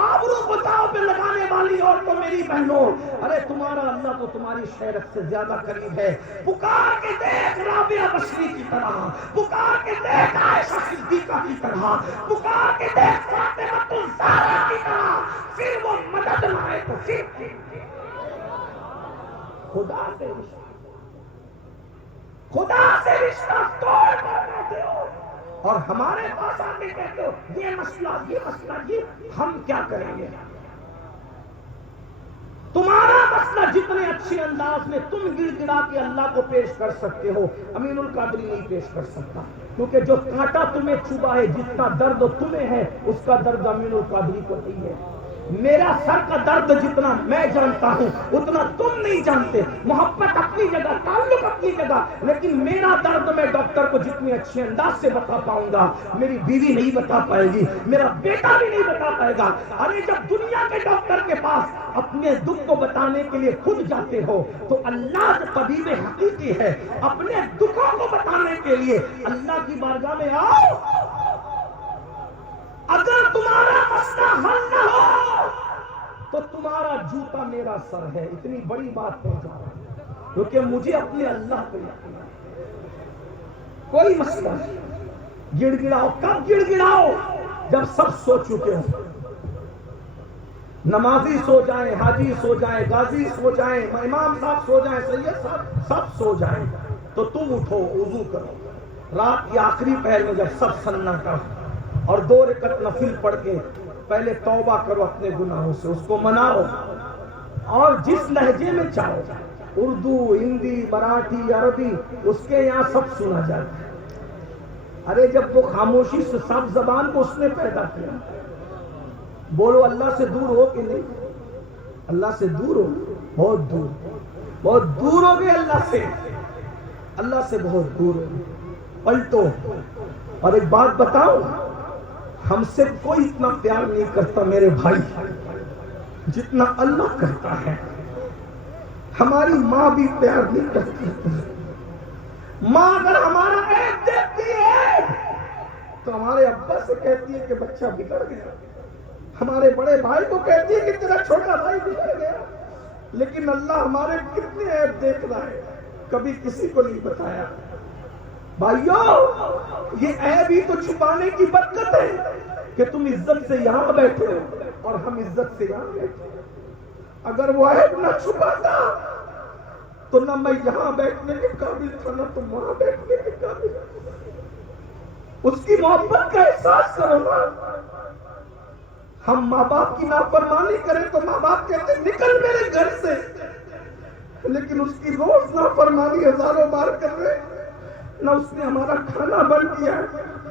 آبرو بچاؤ پہ لگانے والی عورتوں، میری بہنوں، ارے تمہارا اللہ تو تمہاری شہرت سے زیادہ قریب ہے۔ پکار کے دیکھ رابعہ بصری کی طرح، پکار کے دیکھ عائشہ صدیقہ کی طرح، پکار کے دیکھ فاطمہ الزہرا کی طرح، پھر وہ مدد لائے تو پھر خدا سے رشتہ توڑ کر رہتے ہو اور ہمارے پاس آ کے کہتے ہو یہ مسئلہ یہ ہم کیا کریں گے؟ تمہارا مسئلہ جتنے اچھے انداز میں تم گڑ گڑا کے اللہ کو پیش کر سکتے ہو، امین القادری نہیں پیش کر سکتا، کیونکہ جو کانٹا تمہیں چبھا ہے، جتنا درد تمہیں ہے اس کا درد امین القادری کو نہیں ہے۔ میرا سر کا درد جتنا میں جانتا ہوں اتنا تم نہیں جانتے۔ محبت اپنی جگہ، تعلق اپنی جگہ، لیکن میرا درد میں ڈاکٹر کو جتنے اچھے انداز سے بتا پاؤں گا میری بیوی نہیں بتا پائے گی، میرا بیٹا بھی نہیں بتا پائے گا۔ ارے جب دنیا کے ڈاکٹر کے پاس اپنے دکھ کو بتانے کے لیے خود جاتے ہو تو اللہ جو طبیب حقیقی ہے اپنے دکھوں کو بتانے کے لیے اللہ کی بارگاہ میں آؤ۔ اگر تمہارا مسئلہ حل نہ ہو تو تمہارا جوتا میرا سر ہے، اتنی بڑی بات نہیں جا رہا، کیونکہ مجھے اپنے اللہ پہ یقین ہے۔ کوئی مسئلہ نہیں، گڑ گڑاؤ، کب گڑ گڑاؤ؟ جب سب سو چکے ہو، نمازی سو جائیں، حاجی سو جائیں، غازی سو جائیں، امام صاحب سو جائیں، سید صاحب سب سو جائیں، تو تم اٹھو، وضو کرو، رات کی آخری پہر میں جب سب سناٹا اور 2 رکعت نفل پڑھ کے پہلے توبہ کرو اپنے گناہوں سے، اس کو مناؤ، اور جس لہجے میں چاہو، اردو، ہندی، مراٹھی، عربی، اس کے یہاں سب سنا جاتا ہے۔ ارے جب وہ خاموشی سے سب زبان کو اس نے پیدا کیا، بولو اللہ سے دور ہو کہ نہیں؟ اللہ سے دور ہو، بہت دور، بہت دور ہو گئے اللہ سے، اللہ سے بہت دور ہو گئے، پلٹو۔ اور ایک بات بتاؤ، ہم سے کوئی اتنا پیار نہیں کرتا میرے بھائی جتنا اللہ کرتا ہے. ہماری ماں بھی پیار نہیں کرتی. ماں اگر ہمارا عیب دیکھتی ہے تو ہمارے ابا سے کہتی ہے کہ بچہ بگڑ گیا. ہمارے بڑے بھائی کو کہتی ہے کہ تیرا چھوٹا بھائی بگڑ گیا. لیکن اللہ ہمارے کتنے عیب دیکھ رہا ہے, کبھی کسی کو نہیں بتایا. بھائیو, یہ عیب ہی تو چھپانے کی برکت ہے کہ تم عزت سے یہاں بیٹھے ہو اور ہم عزت سے یہاں بیٹھے. اگر وہ عیب نہ چھپاتا تو نہ میں یہاں بیٹھنے کے قابل تھا نہ تم وہاں بیٹھنے کے قابل. اس کی محبت کا احساس کرو نا. ہم ماں باپ کی نافرمانی کریں تو ماں باپ کہتے ہیں نکل میرے گھر سے, لیکن اس کی روز نافرمانی ہزاروں بار کر رہے, نہ اس نے ہمارا کھانا بند کیا,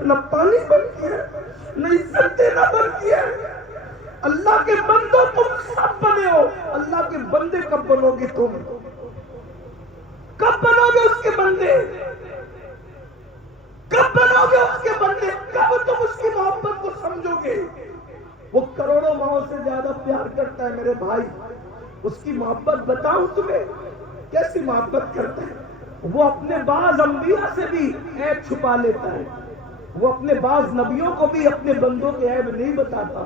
نہ پانی بند کیا, نہ عزت دینا بند کیا. اللہ کے بندوں تم سب بنے ہو. اللہ کے بندے کب بنو گے تم؟ کب بنو گے اس کے بندے؟ کب بنو گے اس کے بندے؟ کب تم اس کی محبت کو سمجھو گے؟ وہ کروڑوں ماؤں سے زیادہ پیار کرتا ہے میرے بھائی. اس کی محبت بتاؤں تمہیں کیسی محبت کرتا ہے. وہ اپنے بعض انبیاء سے بھی عیب چھپا لیتا ہے. وہ اپنے بعض نبیوں کو بھی اپنے بندوں کے عیب نہیں بتاتا.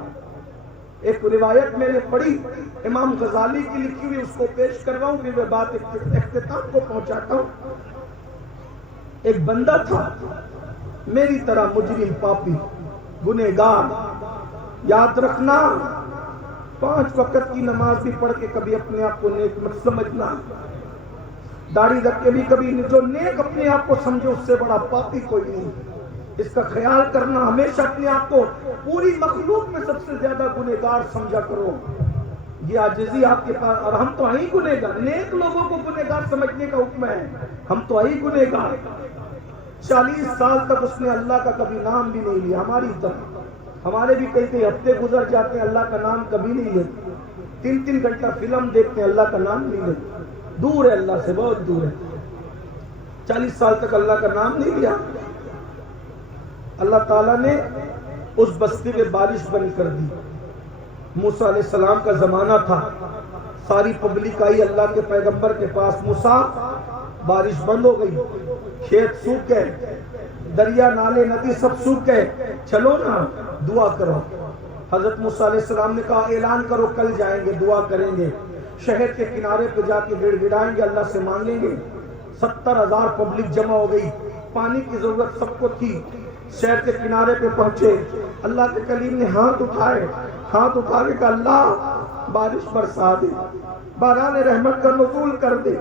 ایک روایت میں نے پڑھی, امام غزالی کی لکھی ہوئی, اس کو پیش کر رہا ہوں پھر میں بات اختتام کو پہنچاتا ہوں. ایک بندہ تھا میری طرح مجرم, پاپی, گنہگار. یاد رکھنا 5 وقت کی نماز بھی پڑھ کے کبھی اپنے آپ کو نیک مت سمجھنا. داڑھی رکھ کے بھی کبھی جو نیک اپنے آپ کو سمجھے اس سے بڑا پاپی کوئی نہیں. اس کا خیال کرنا, ہمیشہ اپنے آپ کو پوری مخلوق میں سب سے زیادہ گنہگار سمجھا کرو. یہ عاجزی آپ کے پاس. اور ہم تو ہی گنہگار, نیک لوگوں کو گنہگار سمجھنے کا حکم ہے, ہم تو ہی گنہگار. 40 سال تک اس نے اللہ کا کبھی نام بھی نہیں لیا. ہماری طرح ہمارے بھی کئی ہفتے گزر جاتے ہیں اللہ کا نام کبھی نہیں لیتے. 3 گھنٹہ فلم دیکھتے ہیں, اللہ کا نام نہیں لیتے. دور ہے اللہ سے, بہت دور ہے. 40 سال تک اللہ کا نام نہیں لیا. اللہ تعالیٰ نے اس بستی میں بارش بند کر دی. موسیٰ علیہ السلام کا زمانہ تھا, ساری پبلک آئی اللہ کے پیغمبر کے پاس. موسیٰ, بارش بند ہو گئی, کھیت سوکھ گئے, دریا نالے ندی سب سوکھ گئے, چلو نا دعا کرو. حضرت موسیٰ علیہ السلام نے کہا اعلان کرو کل جائیں گے, دعا کریں گے, شہر کے کنارے پہ جا کے گڑ گڑائیں گے, اللہ سے مانگیں گے. 70,000 پبلک جمع ہو گئی. پانی کی ضرورت سب کو تھی. شہر کے کنارے پہ پہنچے, اللہ کے کلیم نے ہاتھ اٹھائے, ہاتھ اٹھا کے کہا اللہ بارش برسا دے, باران رحمت کا نزول کر دے.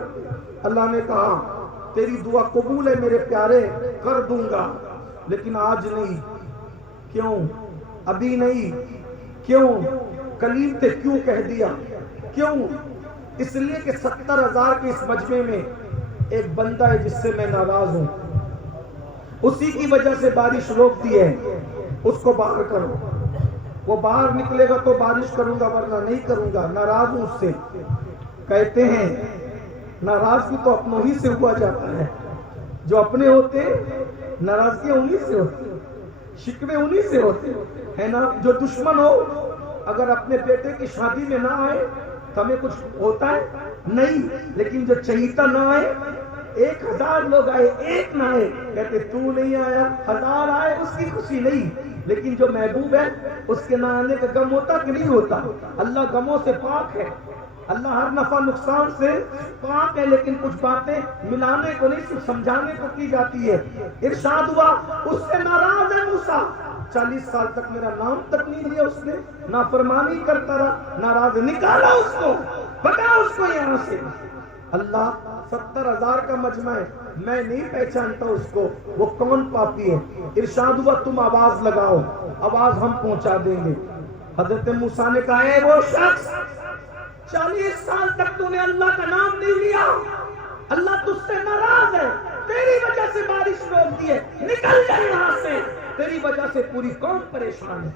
اللہ نے کہا تیری دعا قبول ہے میرے پیارے, کر دوں گا, لیکن آج نہیں. کیوں ابھی نہیں؟ کیوں؟ کلیم سے کیوں کہہ دیا؟ کیوں؟ اس لیے کہ 70,000 کے اس مجمع میں ایک بندہ ہے جس سے میں ناراض ہوں. اسی کی وجہ سے بارش روک دی ہے. اس کو باہر کرو. وہ باہر نکلے گا تو بارش کروں گا, ورنہ نہیں کروں گا. ناراض ہوں اس سے. کہتے ہیں ناراضگی تو اپنوں ہی سے ہوا جاتا ہے. جو اپنے ہوتے ناراضگیاں انہی سے ہوتی, شکوے انہی سے ہوتے ہے نا. جو دشمن ہو اگر اپنے بیٹے کی شادی میں نہ آئے تو ہمیں کچھ ہوتا ہے نہیں, لیکن جو چہیتا نہ آئے, 1000 لوگ آئے ایک نہ آئے, کہتے تو نہیں آیا, 1000 آئے اس کی خوشی نہیں, لیکن جو محبوب ہے اس کے نہ آنے کا غم ہوتا کہ نہیں ہوتا؟ اللہ غموں سے پاک ہے, اللہ ہر نفع نقصان سے پاک ہے, لیکن کچھ باتیں ملانے کو نہیں صرف سمجھانے کو کی جاتی ہے. ارشاد ہوا اس سے ناراض ہے موسیٰ, 40 سال تک میرا نام تک نہیں لیا اس نے, نافرمانی کرتا رہا, ناراض. نکالا اس کو, بتا اس کو یہاں سے. اللہ 70,000 کا مجمع ہے, میں نہیں پہچانتا اس کو, وہ کون پاپی ہے. ارشاد ہوا تم آواز لگاؤ, آواز ہم پہنچا دیں گے. حضرت موسیٰ نے کہا اے وہ شخص 40 سال تک تو نے اللہ کا نام نہیں لیا, اللہ تجھ سے ناراض ہے, تیری وجہ سے بارش روک دی ہے, نکل جا یہاں سے, تیری وجہ سے پوری قوم پریشان ہے.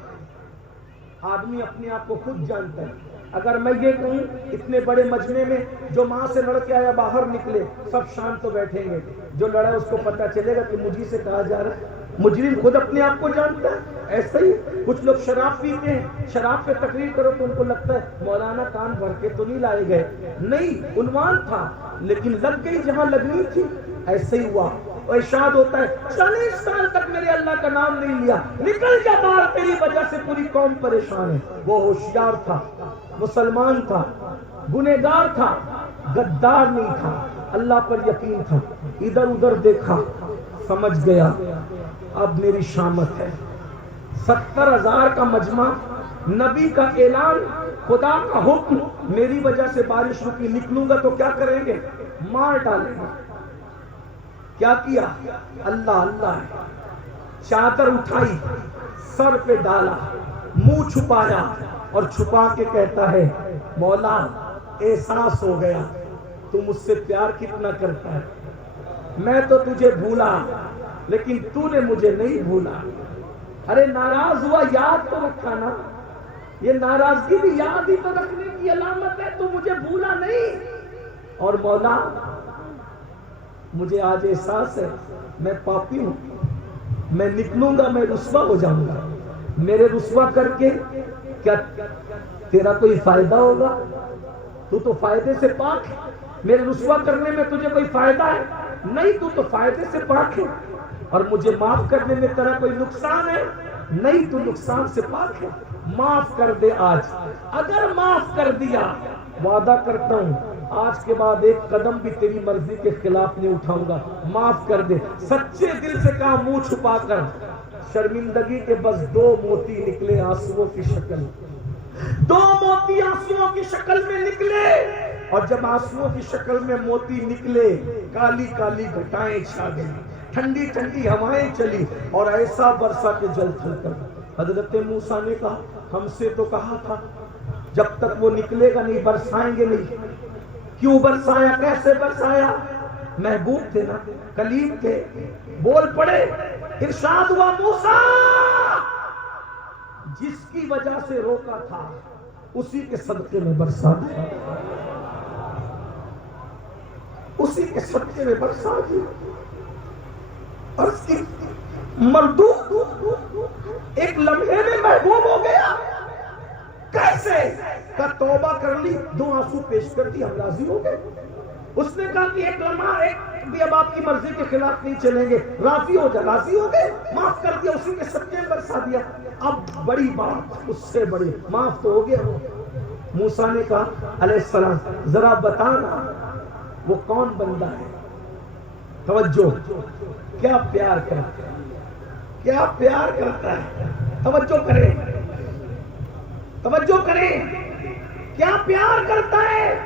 آدمی اپنے آپ کو خود جانتا ہے. اگر میں یہ کہوں اتنے بڑے مجمع میں جو ماں سے لڑ کے آیا باہر نکلے, سب شام تو بیٹھیں گے. جو لڑا اس کو پتہ چلے گا کہ مجھے سے کہا جا رہا ہے, مجرم خود اپنے آپ کو جانتا ہے. ایسا ہی کچھ لوگ شراب پیتے ہیں, شراب پہ تقریر کرو تو ان کو لگتا ہے مولانا کان بھر کے تو نہیں لائے گئے, نہیں, عنوان تھا لیکن لگ گئی جہاں لگنی تھی. ایسے ہی ہوا. اور ارشاد ہوتا ہے 40 سال تک میرے اللہ کا نام نہیں لیا, نکل جا باہر, تیری وجہ سے پوری قوم پریشان ہے. وہ ہوشیار تھا, مسلمان تھا, گنہگار تھا, غدار نہیں تھا, اللہ پر یقین تھا. ادھر ادھر دیکھا, سمجھ گیا اب میری شامت ہے. 70,000 کا مجمع, نبی کا اعلان, خدا کا حکم, میری وجہ سے بارش رکی, نکلوں گا تو کیا کریں گے؟ مار ڈالیں گے. کیا کیا؟ اللہ اللہ ہے. چادر اٹھائی, سر پہ ڈالا, منہ چھپایا اور چھپا کے کہتا ہے مولا احساس ہو گیا تو مجھ سے پیار کتنا کرتا ہے. میں تو تجھے بھولا لیکن تو نے مجھے نہیں بھولا. ارے ناراض ہوا, یاد تو رکھا نا. یہ ناراضگی بھی یاد ہی تو رکھنے کی علامت ہے. تو مجھے بھولا نہیں. اور مولا مجھے آج احساس ہے میں پاپی ہوں, میں نکلوں گا میں رسوا ہو جاؤں گا. میرے رسوا کر کے کیا تیرا کوئی فائدہ ہوگا؟ تو تو فائدے سے پاک ہے. میرے رسوا کرنے میں تجھے کوئی فائدہ ہے؟ نہیں, تو تو فائدے سے پاک ہے. اور مجھے معاف کرنے میں تیرا کوئی نقصان ہے؟ نہیں, تو نقصان سے پاک ہے. معاف کر دے آج. اگر معاف کر دیا وعدہ کرتا ہوں آج کے بعد ایک قدم بھی تیری مرضی کے خلاف نہیں اٹھاؤں گا. معاف کر دے. سچے دل سے کہا, منہ چھپا کر. شرمندگی کے بس 2 موتی نکلے آنسوؤں کی شکل. 2 موتی آنسوؤں کی شکل میں نکلے. اور جب آنسوؤں کی شکل میں موتی نکلے, کالی کالی گھٹائیں چھا گئی, ٹھنڈی ٹھنڈی ہوائیں چلی اور ایسا برسا کہ جل تھل کر. حضرت موسیٰ نے کہا ہم سے تو کہا تھا جب تک وہ نکلے گا نہیں برسائیں گے نہیں. کیوں برسایا, کیسے برسایا؟ محبوب تھے نا, کلیم تھے, بول پڑے. ارشاد ہوا موسیٰ جس کی وجہ سے روکا تھا اسی کے صدقے میں برسا دیا, اسی کے صدقے میں برسا دیا. اور اس کی مردود ایک لمحے میں محبوب ہو گیا. کیسے؟ کہ توبہ کر لی, 2 آنسو پیش کر دی, ہم راضی ہو گئے. اس نے کہا کہ ایک لمحہ ایک بھی اب آپ کی مرضی کے خلاف نہیں چلیں گے, راضی ہو جا. راضی ہو گئے, معاف کر دیا, اسی کے صدقے میں برسا دیا. اب بڑی بات, اس سے بڑی, معاف تو ہو گیا. موسیٰ نے کہا علیہ السلام ذرا بتانا وہ کون بندہ ہے. توجہ, کیا پیار کرتا ہے, کیا پیار کرتا ہے. توجہ کریں, توجہ کریں, کیا پیار کرتا ہے.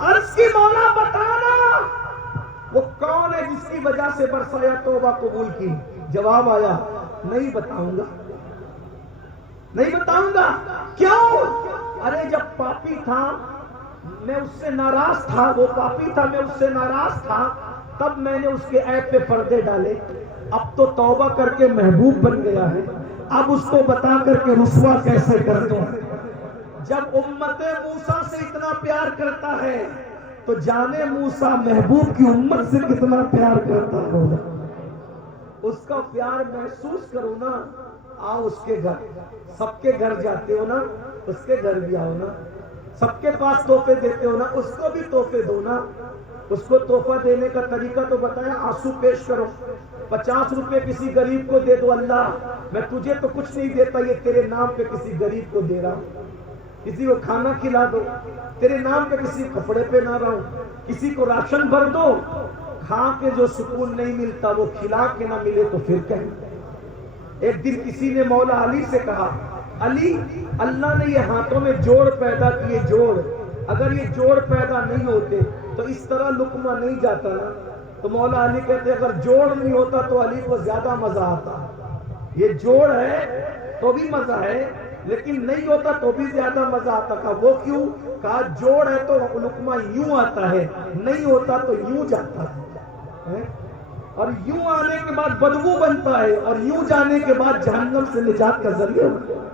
عرض کی مولا بتانا وہ کون ہے جس کی وجہ سے برسایا, توبہ قبول کی. جواب آیا نہیں بتاؤں گا, نہیں بتاؤں گا. کیوں؟ ارے جب پاپی تھا میں اس سے ناراض تھا, وہ پاپی تھا میں اس سے ناراض تھا, تب میں نے اس کے عیب پہ پردے ڈالے. اب تو توبہ کر کے محبوب بن گیا ہے, اب اس کو بتا کر کے رسوا کیسے کر دوں. جب امت موسیٰ سے اتنا پیار کرتا ہے تو جانے موسیٰ محبوب کی امت سے کتنا پیار کرتا ہوگا. اس کا پیار محسوس کرو نا. آؤ اس کے گھر, سب کے گھر جاتے ہو نا, اس کے گھر بھی آؤ نا. سب کے پاس تحفے دیتے ہو نا, اس کو بھی تحفے دو نا. اس کو تحفہ دینے کا طریقہ تو بتایا, آنسو پیش کرو. 50 روپے کسی غریب کو دے دو, اللہ میں تجھے تو کچھ نہیں دیتا, یہ تیرے نام پہ کسی غریب کو دے رہا ہوں. کسی کو کھانا کھلا دو, تیرے نام پہ کسی کپڑے پہ نہ رہو. کسی کو راشن بھر دو, کھا کے جو سکون نہیں ملتا وہ کھلا کے نہ ملے تو پھر کہیں. ایک دن کسی نے مولا علی سے کہا, علی اللہ نے یہ ہاتھوں میں جوڑ پیدا کیے, جوڑ, اگر یہ جوڑ پیدا نہیں ہوتے تو اس طرح لقمہ نہیں جاتا نا. تو مولا علی کہتے اگر جوڑ نہیں ہوتا تو علی کو زیادہ مزہ آتا. یہ جوڑ ہے تو بھی مزہ ہے, لیکن نہیں ہوتا تو بھی زیادہ مزہ آتا. کہا وہ کیوں؟ کہا جوڑ ہے تو لقمہ یوں آتا ہے, نہیں ہوتا تو یوں جاتا ہے, اور یوں آنے کے بعد بدبو بنتا ہے, اور یوں جانے کے بعد جہنم سے نجات کا ذریعہ ہوتا ہے.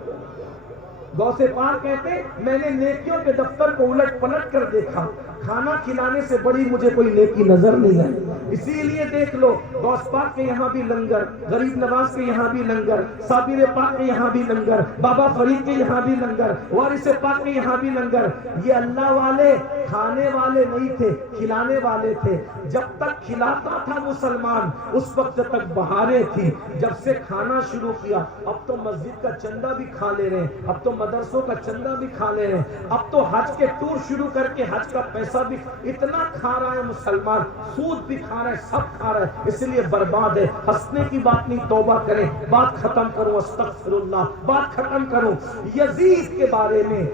غوث پاک کہتے میں نے نیکیوں کے دفتر کو الٹ پلٹ کر دیکھا، کھانا کھلانے سے بڑی مجھے کوئی نیکی نظر نہیں آئی۔ اسی لیے دیکھ لو غوث پاک کے یہاں بھی لنگر، غریب نواز کے یہاں بھی لنگر، صابر پاک کے یہاں بھی لنگر، بابا فرید کے یہاں بھی لنگر، وارث پاک کے یہاں بھی لنگر۔ یہ اللہ والے کھانے والے نہیں تھے، کھلانے والے تھے۔ جب تک کھلاتا تھا مسلمان اس وقت تک بہاریں تھی، جب سے کھانا شروع کیا اب تو مسجد کا چندہ بھی کھا لے رہے ہیں، اب تو مدرسوں کا چندہ بھی کھا لے رہے ہیں، اب تو حج کے ٹور شروع کر کے حج کا پیسہ بھی اتنا کھا رہا ہے مسلمان، سود بھی کھا رہا ہے، سب کھا رہا ہے، اس لیے برباد ہے۔ ہنسنے کی بات نہیں، توبہ کریں۔ بات ختم کروں، استغفر اللہ، بات ختم کروں۔ یزید کے بارے میں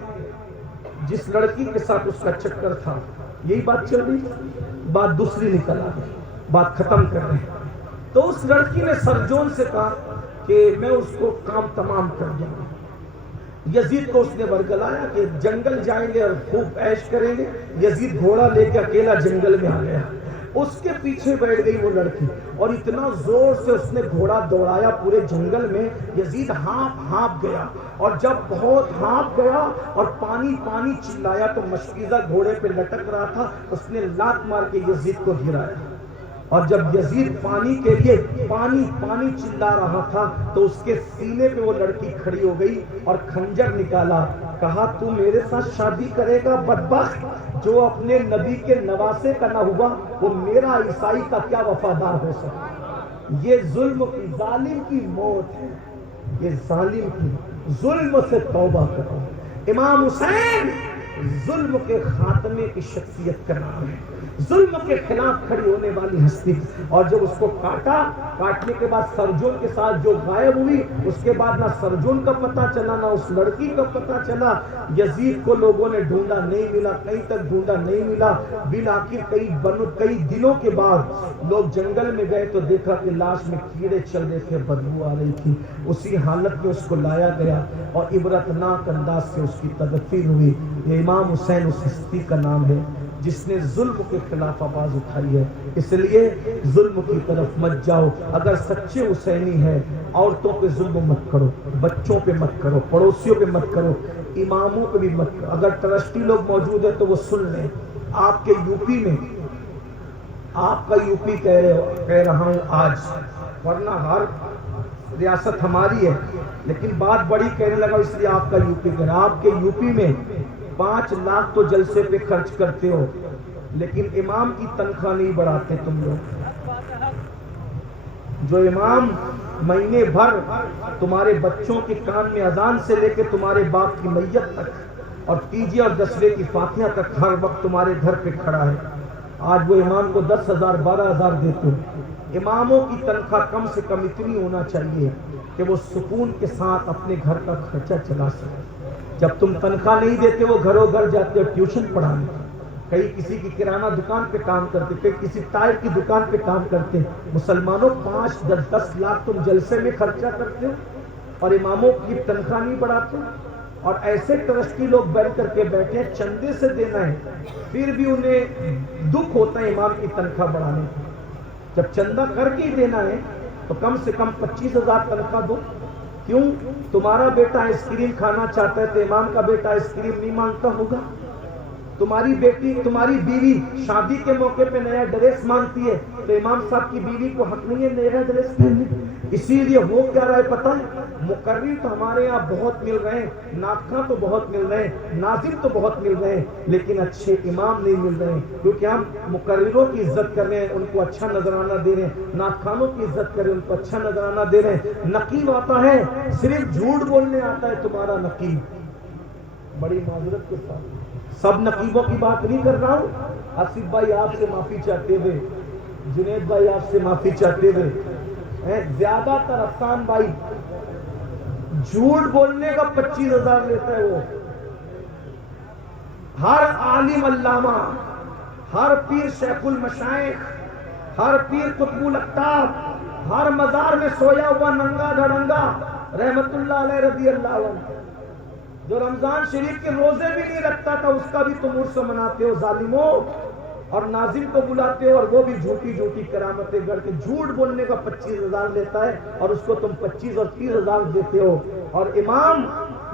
جس لڑکی کے ساتھ اس کا چکر تھا، یہی بات چل رہی، بات دوسری نکل آ گئی، بات ختم کر رہے ہیں۔ تو اس لڑکی نے سرجون سے کہا کہ میں اس کو کام تمام کر دوں گا۔ یزید کو اس نے ورگلایا کہ جنگل جائیں گے اور خوب عیش کریں گے۔ یزید گھوڑا لے کے اکیلا جنگل میں آ گیا، اس کے پیچھے بیٹھ گئی وہ لڑکی، اور اتنا زور سے اس نے گھوڑا دوڑایا پورے جنگل میں، یزید ہانپ گیا، اور جب بہت ہانپ گیا اور پانی پانی چلایا تو مشکیزہ گھوڑے پہ لٹک رہا تھا، اس نے لات مار کے یزید کو گرایا، اور جب یزید پانی کے لیے پانی پانی چلا رہا تھا تو اس کے سینے پہ وہ لڑکی کھڑی ہو گئی اور خنجر نکالا، کہا تو میرے ساتھ شادی کرے گا بدبخت؟ جو اپنے نبی کے نواسے کا نہ ہوا وہ میرا عیسائی کا کیا وفادار ہو سکتا؟ یہ ظلم کی، ظالم کی موت ہے، یہ ظالم کی، ظلم سے توبہ کرو۔ امام حسین ظلم کے خاتمے کی شخصیت کا نام ہے، ظلم کے خلاف کھڑی ہونے والی ہستی، اور جب اس کو کاٹنے کے بعد سرجون کے ساتھ جو غائب ہوئی، اس کے بعد نہ سرجون کا پتہ چلا نہ اس لڑکی کا پتہ چلا۔ یزید کو لوگوں نے ڈھونڈا، نہیں ملا، کہیں تک ڈھونڈا، نہیں ملا، بالآخر کئی دنوں کے بعد لوگ جنگل میں گئے تو دیکھا کہ لاش میں کیڑے چل رہے تھے، بدبو آ رہی تھی، اسی حالت میں اس کو لایا گیا اور عبرتناک انداز سے اس کی تدفین ہوئی۔ یہ امام حسین اس ہستی کا نام ہے جس نے ظلم کے خلاف آواز اٹھائی ہے، اس لیے ظلم کی طرف مت جاؤ۔ اگر سچے حسینی ہے عورتوں پہ ظلم مت کرو، بچوں پہ مت کرو، پڑوسیوں پہ مت کرو، اماموں پہ بھی مت کرو۔ اگر ٹرسٹی لوگ موجود ہیں تو وہ سن لیں، آپ کے یوپی میں، آپ کا یوپی کہہ رہا ہوں آج، ورنہ ہر ریاست ہماری ہے، لیکن بات بڑی کہنے لگا اس لیے آپ کا یوپی کہہ رہا۔ آپ کے یوپی میں 5 لاکھ تو جلسے پہ خرچ کرتے ہو، لیکن امام کی تنخواہ نہیں بڑھاتے تم لوگ۔ جو امام مہینے بھر تمہارے بچوں کے کان میں اذان سے لے کے تمہارے باپ کی میت تک اور تیجے اور دسویں کی فاتحہ تک ہر وقت تمہارے گھر پہ کھڑا ہے، آج وہ امام کو 10,000 12,000 دیتے ہو۔ اماموں کی تنخواہ کم سے کم اتنی ہونا چاہیے کہ وہ سکون کے ساتھ اپنے گھر کا خرچہ چلا سکے۔ جب تم تنخواہ نہیں دیتے وہ گھروں گھر جاتے ہو ٹیوشن پڑھانے، کئی کسی کی کرانہ دکان پہ کام کرتے، کئی کسی ٹائر کی دکان پہ کام کرتے۔ مسلمانوں 5-10 لاکھ تم جلسے میں خرچہ کرتے ہو اور اماموں کی تنخواہ نہیں بڑھاتے، اور ایسے ٹرسٹی لوگ بیٹھ کر کے بیٹھے ہیں، چندے سے دینا ہے، پھر بھی انہیں دکھ ہوتا ہے امام کی تنخواہ بڑھانے کا۔ جب چندہ کر کے ہی دینا ہے تو کم سے کم 25,000 تنخواہ دو۔ کیوں؟ تمہارا بیٹا آئس کریم کھانا چاہتا ہے تو امام کا بیٹا آئس کریم نہیں مانگتا ہوگا؟ تمہاری بیوی شادی کے موقع پہ نیا ڈریس مانگتی ہے تو امام صاحب کی بیوی کو حق نہیں ہے نیا ڈریس پہننے؟ اسی لیے ہو کیا رہا ہے پتہ ہے؟ مقرر تو ہمارے یہاں بہت مل رہے ہیں، ناخواں تو بہت مل رہے ہیں، ناظم تو بہت مل رہے ہیں، لیکن اچھے امام نہیں مل رہے ہیں، کیونکہ ہم مقرروں کی عزت کر رہے ہیں، ان کو اچھا نذرانہ دے رہے ہیں، ناخوانوں کی عزت کر رہے ہیں، ان کو اچھا نذرانہ دے رہے ہیں۔ نقیب آتا ہے، صرف جھوٹ بولنے آتا ہے تمہارا نقیب، بڑی معذرت کے ساتھ سب نقیبوں کی بات نہیں کر رہا ہوں، آصف بھائی آپ سے معافی چاہتے ہوئے، جنید بھائی آپ سے معافی چاہتے ہوئے، زیادہ تر افسان بھائی جھوٹ بولنے کا 25,000 لیتا ہے۔ وہ ہر عالم علامہ، ہر پیر شیخ المشائخ، ہر پیر قطب الاقطاب، ہر مزار میں سویا ہوا ننگا دھڑنگا رحمت اللہ علیہ رضی اللہ عنہ، جو رمضان شریف کے روزے بھی نہیں رکھتا تھا، اس کا بھی تم عرس مناتے ہو ظالموں، اور ناظم کو بلاتے ہو اور وہ بھی جھوٹی جھوٹی کرامتیں گڑھ کے جھوٹ بولنے کا 25,000 لیتا ہے اور اس کو تم 25 اور 30,000 دیتے ہو۔ اور امام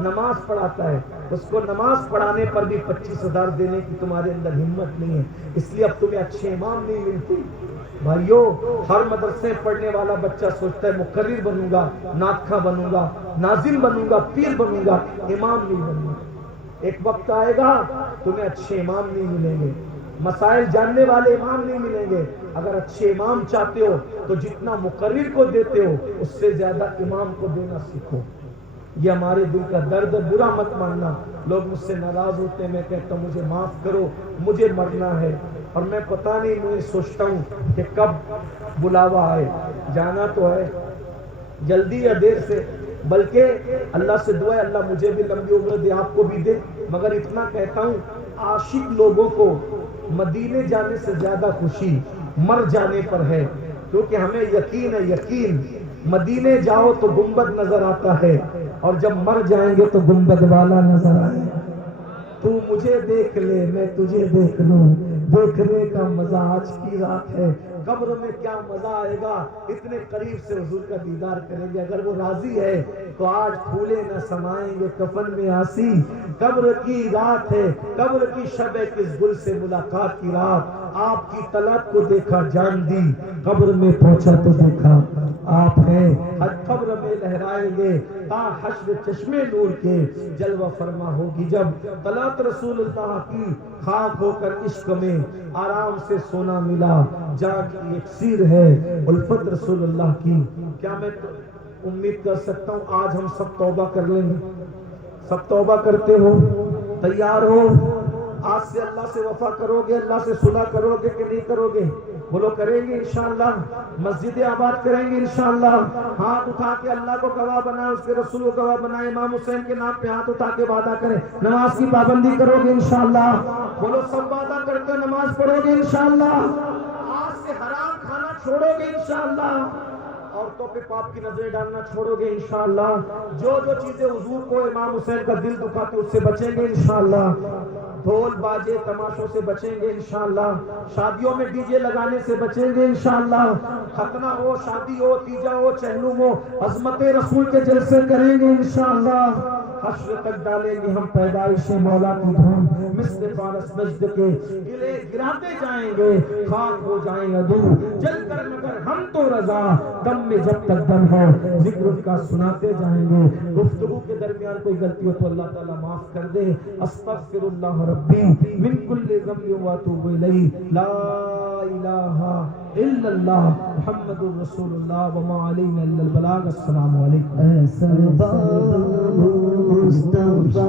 نماز پڑھاتا ہے، اس کو نماز پڑھانے پر بھی 25,000 دینے کی تمہارے اندر ہمت نہیں ہے، اس لیے اب تمہیں اچھے امام نہیں ملتے۔ بھائیو، ہر مدرسے پڑھنے والا بچہ سوچتا ہے مقرر بنوں گا، ناطخواں بنوں گا، ناظم بنوں گا، پیر بنوں گا، امام نہیں بنوں گا۔ ایک وقت آئے گا تمہیں اچھے امام نہیں ملیں گے، مسائل جاننے والے امام نہیں ملیں گے۔ اگر اچھے امام چاہتے ہو تو جتنا مقرر کو دیتے ہو اس سے زیادہ امام کو دینا سیکھو۔ یہ ہمارے دل کا درد ہے، برا مت ماننا۔ لوگ مجھ سے ناراض ہوتے ہیں، میں کہتا ہوں مجھے معاف کرو، مجھے مرنا ہے، اور میں پتہ نہیں میں سوچتا ہوں کہ کب بلاوا آئے، جانا تو ہے جلدی یا دیر سے، بلکہ اللہ سے دعا ہے اللہ مجھے بھی لمبی عمر دے، آپ کو بھی دے۔ مگر اتنا کہتا ہوں عاشق لوگوں کو مدینے جانے سے زیادہ خوشی مر جانے پر ہے، کیونکہ ہمیں یقین ہے، یقین مدینے جاؤ تو گنبد نظر آتا ہے، اور جب مر جائیں گے تو گنبد والا نظر آئے گا۔ تو مجھے دیکھ لے میں تجھے دیکھ لوں، دیکھنے کا مزہ آج کی رات ہے، قبر میں کیا مزہ آئے گا، اتنے قریب سے حضور کا دیدار کریں گے۔ اگر وہ راضی ہے تو آج پھولے نہ سمائیں گے کفن میں آسی، قبر کی رات ہے، قبر کی شب ہے، کس گل سے ملاقات کی رات، آپ کی طلب کو دیکھا جان دی، قبر میں پہنچا تو دیکھا آپ ہیں، ہر قبر میں لہرائیں گے تا حشر چشمے نور کے، جلوہ فرما ہوگی جب طلعت رسول اللہ کی، خاک ہو کر عشق میں آرام سے سونا ملا، جان کی اکسیر ہے الفت رسول اللہ کی۔ کیا میں امید کر سکتا ہوں آج ہم سب توبہ کر لیں گے؟ سب توبہ کرتے ہو؟ تیار ہو؟ آج سے اللہ سے وفا کرو گے، اللہ سے صلح کرو گے کہ نہیں کرو گے؟ بولو کریں گے انشاءاللہ، مسجد آباد کریں گے انشاءاللہ، ہاتھ اٹھا کے اللہ کو گواہ بنائے، اس کے رسول کو گواہ بنائے، امام حسین کے نام پہ ہاتھ اٹھا کے وعدہ کریں نماز کی پابندی کرو گے انشاءاللہ؟ بولو سب وعدہ کرتے نماز پڑھو گے انشاءاللہ؟ آج سے حرام کھانا چھوڑو گے انشاءاللہ؟ عورتوں پہ پاپ کی نظریں ڈالنا چھوڑو گے انشاءاللہ؟ جو چیزیں حضور کو امام حسین کا دل دکھاتے اس سے بچیں گے انشاءاللہ؟ ڈھول باجے تماشوں سے بچیں گے انشاءاللہ؟ شادیوں میں ڈی جے لگانے سے بچیں گے انشاءاللہ؟ ختنہ ہو، شادی ہو، تیجا ہو، چہلم ہو، عظمت رسول کے جلسے کریں گے انشاءاللہ؟ حشر تک ڈالیں گے ہم پیدائش مولا کی دھوم، مثل فارس نجد کے گلے گراتے جائیں گے، خاک ہو جائیں گے دور جل کر مگر ہم تو رضا، دم میں جب تک دم ہو ذکر کا سناتے جائیں گے۔ گفتگو کے درمیان کوئی غلطی ہو تو اللہ تعالیٰ معاف کر دے۔ استغفر اللہ ربی من کل ذنب واتوب الیہ، لا الہ الا اللہ محمد رسول اللہ وما علینا الا البلاغ۔ السلام علیکم۔ مصطفیٰ